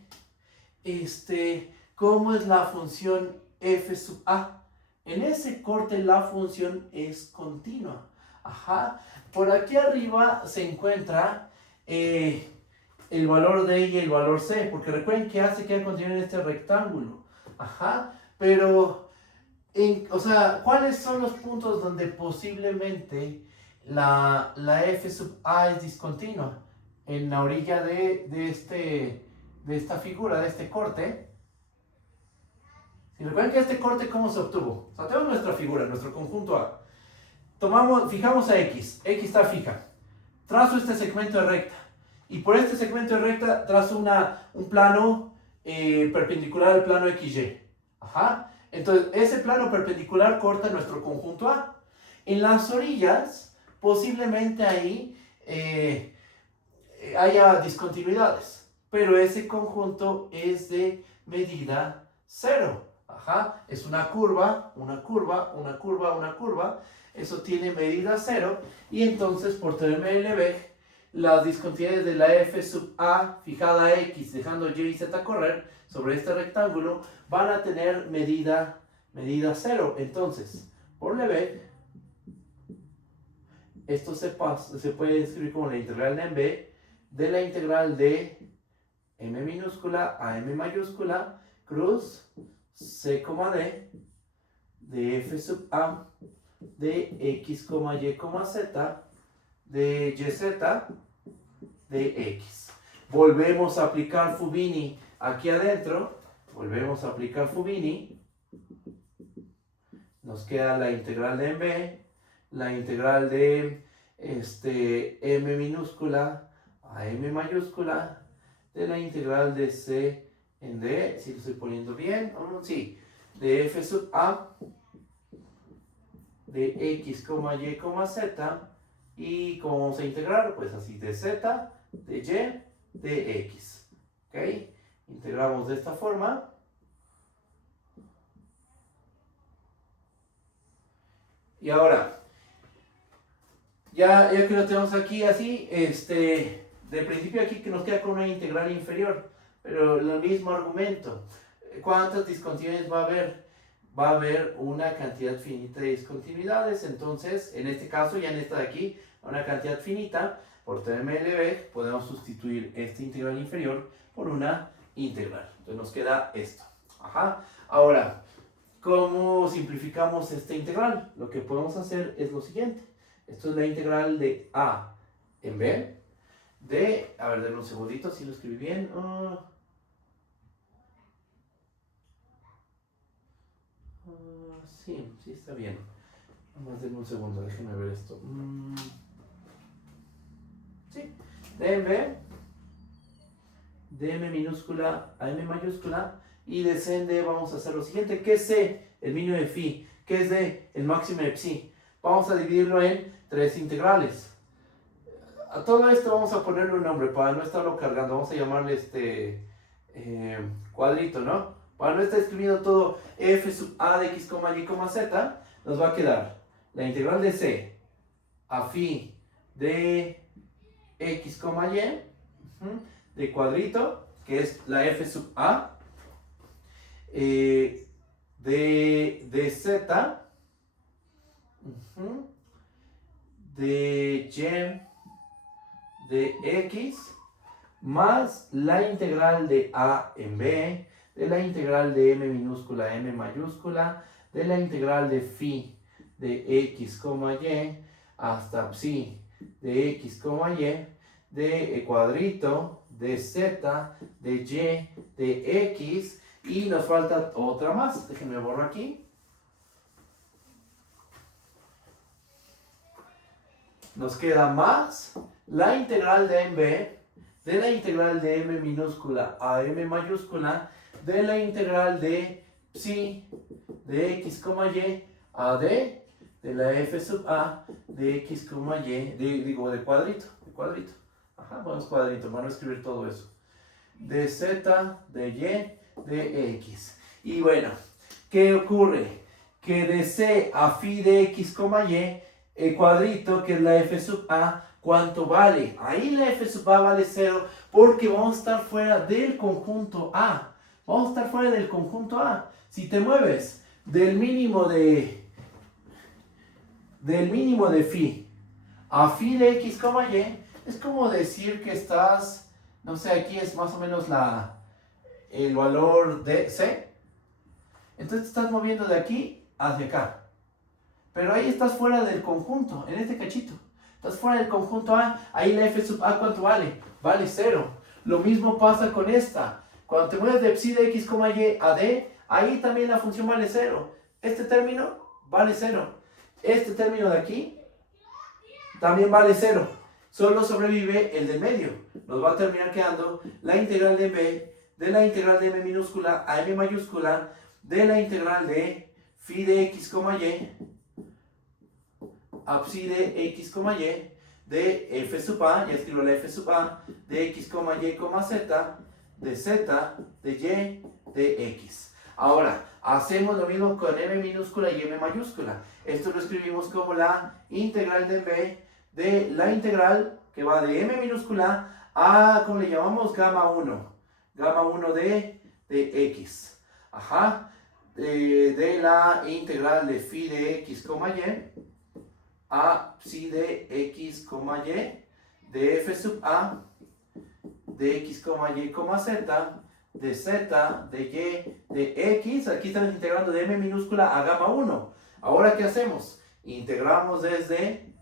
¿cómo es la función f sub a? En ese corte la función es continua. Ajá. Por aquí arriba se encuentra el valor de y el valor c, porque recuerden que a se queda contenido en este rectángulo. Ajá. Pero, o sea, ¿cuáles son los puntos donde posiblemente la f sub a es discontinua? En la orilla de esta figura, de este corte. Si recuerdan que este corte, ¿cómo se obtuvo? O sea, tenemos nuestra figura, nuestro conjunto A. Fijamos a X. X está fija. Trazo este segmento de recta. Y por este segmento de recta trazo un plano perpendicular al plano XY. Ajá. Entonces, ese plano perpendicular corta nuestro conjunto A. En las orillas, posiblemente ahí haya discontinuidades. Pero ese conjunto es de medida 0. Ajá. Es una curva, una curva, una curva, una curva. Eso tiene medida 0. Y entonces, por teorema de Lebesgue, las discontinuidades de la f sub a fijada a x, dejando y y z correr sobre este rectángulo, van a tener medida 0. Entonces, por Lebesgue, esto se puede escribir como la integral de b de la integral de m minúscula a m mayúscula cruz c, d de f sub a de x, y, z de yz de x. Volvemos a aplicar Fubini aquí adentro. Volvemos a aplicar Fubini. Nos queda la integral de b, la integral de m minúscula a m mayúscula de la integral de c en d, si lo estoy poniendo bien, sí, de f sub a de x, y, z, y cómo vamos a integrar, pues así, de z, de y, de x. ¿Ok? Integramos de esta forma. Y ahora, ya que lo tenemos aquí así, de principio aquí que nos queda con una integral inferior, pero el mismo argumento. ¿Cuántas discontinuidades va a haber? Va a haber una cantidad finita de discontinuidades. Entonces, en este caso, ya en esta de aquí, una cantidad finita, por teorema de Lebesgue, podemos sustituir esta integral inferior por una integral. Entonces nos queda esto. Ajá. Ahora, ¿cómo simplificamos esta integral? Lo que podemos hacer es lo siguiente. Esto es la integral de a en b, a ver, denme un segundito, si lo escribí bien. Sí está bien. Vamos a denme un segundo, déjenme ver esto. Sí, de en b, de m minúscula a m mayúscula, y de c en d vamos a hacer lo siguiente. ¿Qué es c? El mínimo de phi. ¿Qué es d? El máximo de psi. Vamos a dividirlo en 3 integrales. A todo esto vamos a ponerle un nombre para no estarlo cargando. Vamos a llamarle cuadrito, ¿no? Para no estar escribiendo todo f sub a de x, y, z, nos va a quedar la integral de c a phi de x, y, de cuadrito, que es la f sub a, de z, de y, de x, más la integral de a en b, de la integral de m minúscula a m mayúscula, de la integral de phi de x, y, hasta psi de x, y, de cuadrito, de z, de y, de x, y nos falta otra más. Déjenme borrar aquí. Nos queda más la integral de b, de la integral de m minúscula a m mayúscula, de la integral de psi de x, y, a d, de la f sub a de x, y, de cuadrito. Ajá, vamos cuadrito, van a escribir todo eso. De z, de y, de x. Y bueno, ¿qué ocurre? Que de c a phi de x, y, el cuadrito, que es la f sub a, ¿cuánto vale? Ahí la f sub a vale 0 porque vamos a estar fuera del conjunto A. Vamos a estar fuera del conjunto A. Si te mueves del mínimo de phi a phi de x, y, es como decir que estás, no sé, aquí es más o menos el valor de c. Entonces te estás moviendo de aquí hacia acá. Pero ahí estás fuera del conjunto, en este cachito. Estás fuera del conjunto A, ahí la f sub A, ¿cuánto vale? Vale 0. Lo mismo pasa con esta. Cuando te mueves de psi de x, y a d, ahí también la función vale 0. Este término vale 0. Este término de aquí también vale 0. Solo sobrevive el del medio. Nos va a terminar quedando la integral de b, de la integral de m minúscula a m mayúscula, de la integral de phi de x, y, a psi de x, y, de f sub a, ya escribo la f sub a, de x, y, z, de z, de y, de x. Ahora, hacemos lo mismo con m minúscula y m mayúscula. Esto lo escribimos como la integral de b, de la integral que va de m minúscula a, ¿cómo le llamamos? Gamma 1. Gamma 1 de x. Ajá. De la integral de phi de x, y a psi de x, y, de f sub a, de x, y, z, de z, de y, de x. Aquí estamos integrando de m minúscula a gamma 1. Ahora, ¿qué hacemos? Integramos desde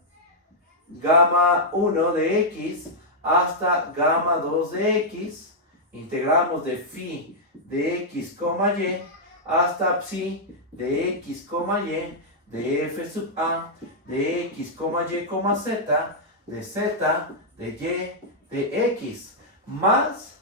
gamma 1 de x hasta gamma 2 de x. Integramos de phi de x, y hasta psi de x, y, de f sub a, de x, y, z, de z, de y, de x, más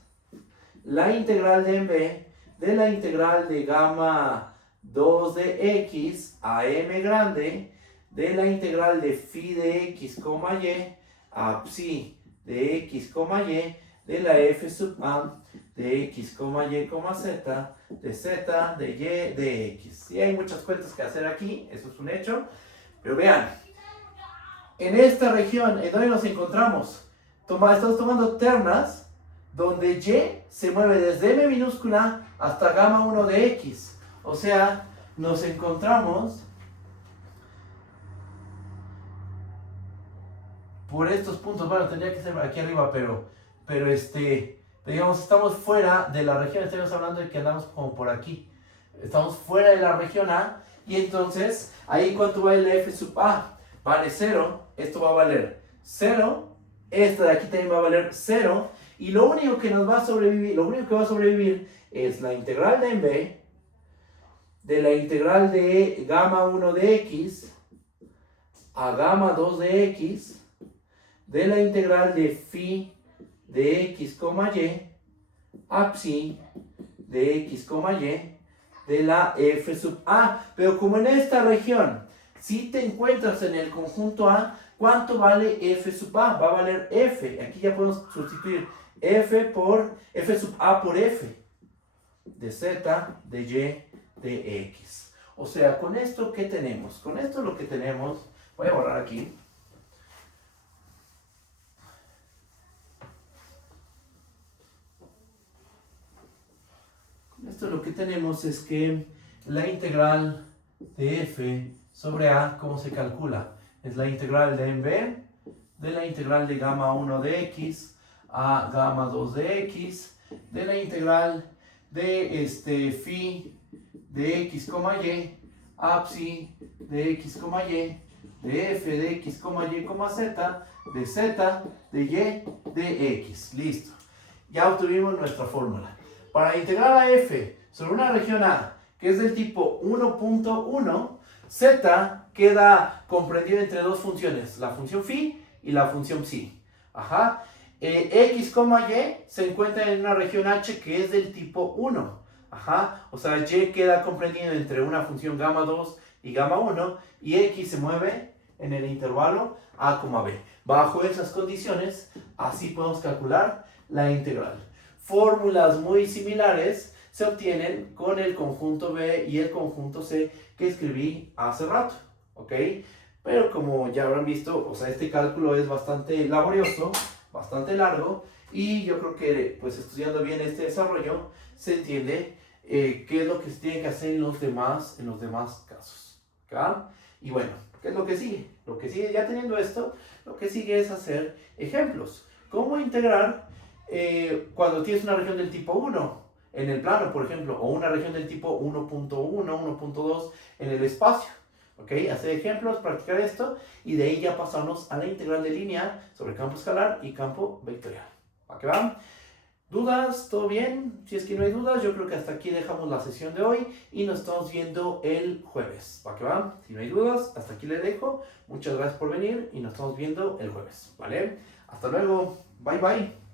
la integral de b, de la integral de gamma 2 de x a m grande, de la integral de phi de x, y a psi de x, y, de la f sub a, de x, y, z, de z, de y, de x. Sí, hay muchas cuentas que hacer aquí, eso es un hecho. Pero vean, en esta región, ¿en dónde nos encontramos? Estamos tomando ternas donde y se mueve desde m minúscula hasta gamma 1 de x. O sea, nos encontramos por estos puntos. Bueno, tendría que ser aquí arriba, pero digamos, estamos fuera de la región. Estamos hablando de que andamos como por aquí. Estamos fuera de la región A. Y entonces, ahí ¿cuánto vale f sub a? Vale 0. Esto va a valer 0. Esto de aquí también va a valer 0. Y lo único que nos va a sobrevivir, lo único que va a sobrevivir es la integral de b, de la integral de gamma 1 de x a gamma 2 de x, de la integral de phi de x, y a psi de x, y, de la f sub a. Pero como en esta región, si te encuentras en el conjunto A, ¿cuánto vale f sub a? Va a valer f. Aquí ya podemos sustituir f sub a por f, de z, de y, de x. O sea, con esto, ¿qué tenemos? Con esto lo que tenemos, voy a borrar aquí. Esto lo que tenemos es que la integral de f sobre a, ¿cómo se calcula? Es la integral de b, de la integral de gamma 1 de x a gamma 2 de x, de la integral de phi de x, y a psi de x, y, de f de x, y, z, de z, de y, de x. Listo. Ya obtuvimos nuestra fórmula. Para integrar a f sobre una región A, que es del tipo 1.1, z queda comprendido entre dos funciones, la función phi y la función psi. Ajá. X, y se encuentra en una región H que es del tipo 1. Ajá. O sea, y queda comprendido entre una función gamma 2 y gamma 1, y x se mueve en el intervalo a, b. Bajo esas condiciones, así podemos calcular la integral. Fórmulas muy similares se obtienen con el conjunto B y el conjunto C que escribí hace rato, ¿ok? Pero como ya habrán visto, o sea, este cálculo es bastante laborioso, bastante largo, Y yo creo que pues estudiando bien este desarrollo se entiende qué es lo que se tiene que hacer en los demás casos. ¿Ok? Y bueno, ¿qué es lo que sigue? Lo que sigue, ya teniendo esto, lo que sigue es hacer ejemplos. ¿Cómo integrar cuando tienes una región del tipo 1 en el plano, por ejemplo, o una región del tipo 1.1, 1.2 en el espacio? ¿Ok? Hacer ejemplos, practicar esto y de ahí ya pasarnos a la integral de línea sobre campo escalar y campo vectorial. ¿Va que va? ¿Dudas? ¿Todo bien? Si es que no hay dudas, yo creo que hasta aquí dejamos la sesión de hoy y nos estamos viendo el jueves. ¿Va que va? Si no hay dudas, hasta aquí le dejo. Muchas gracias por venir y nos estamos viendo el jueves. ¿Vale? Hasta luego. Bye bye.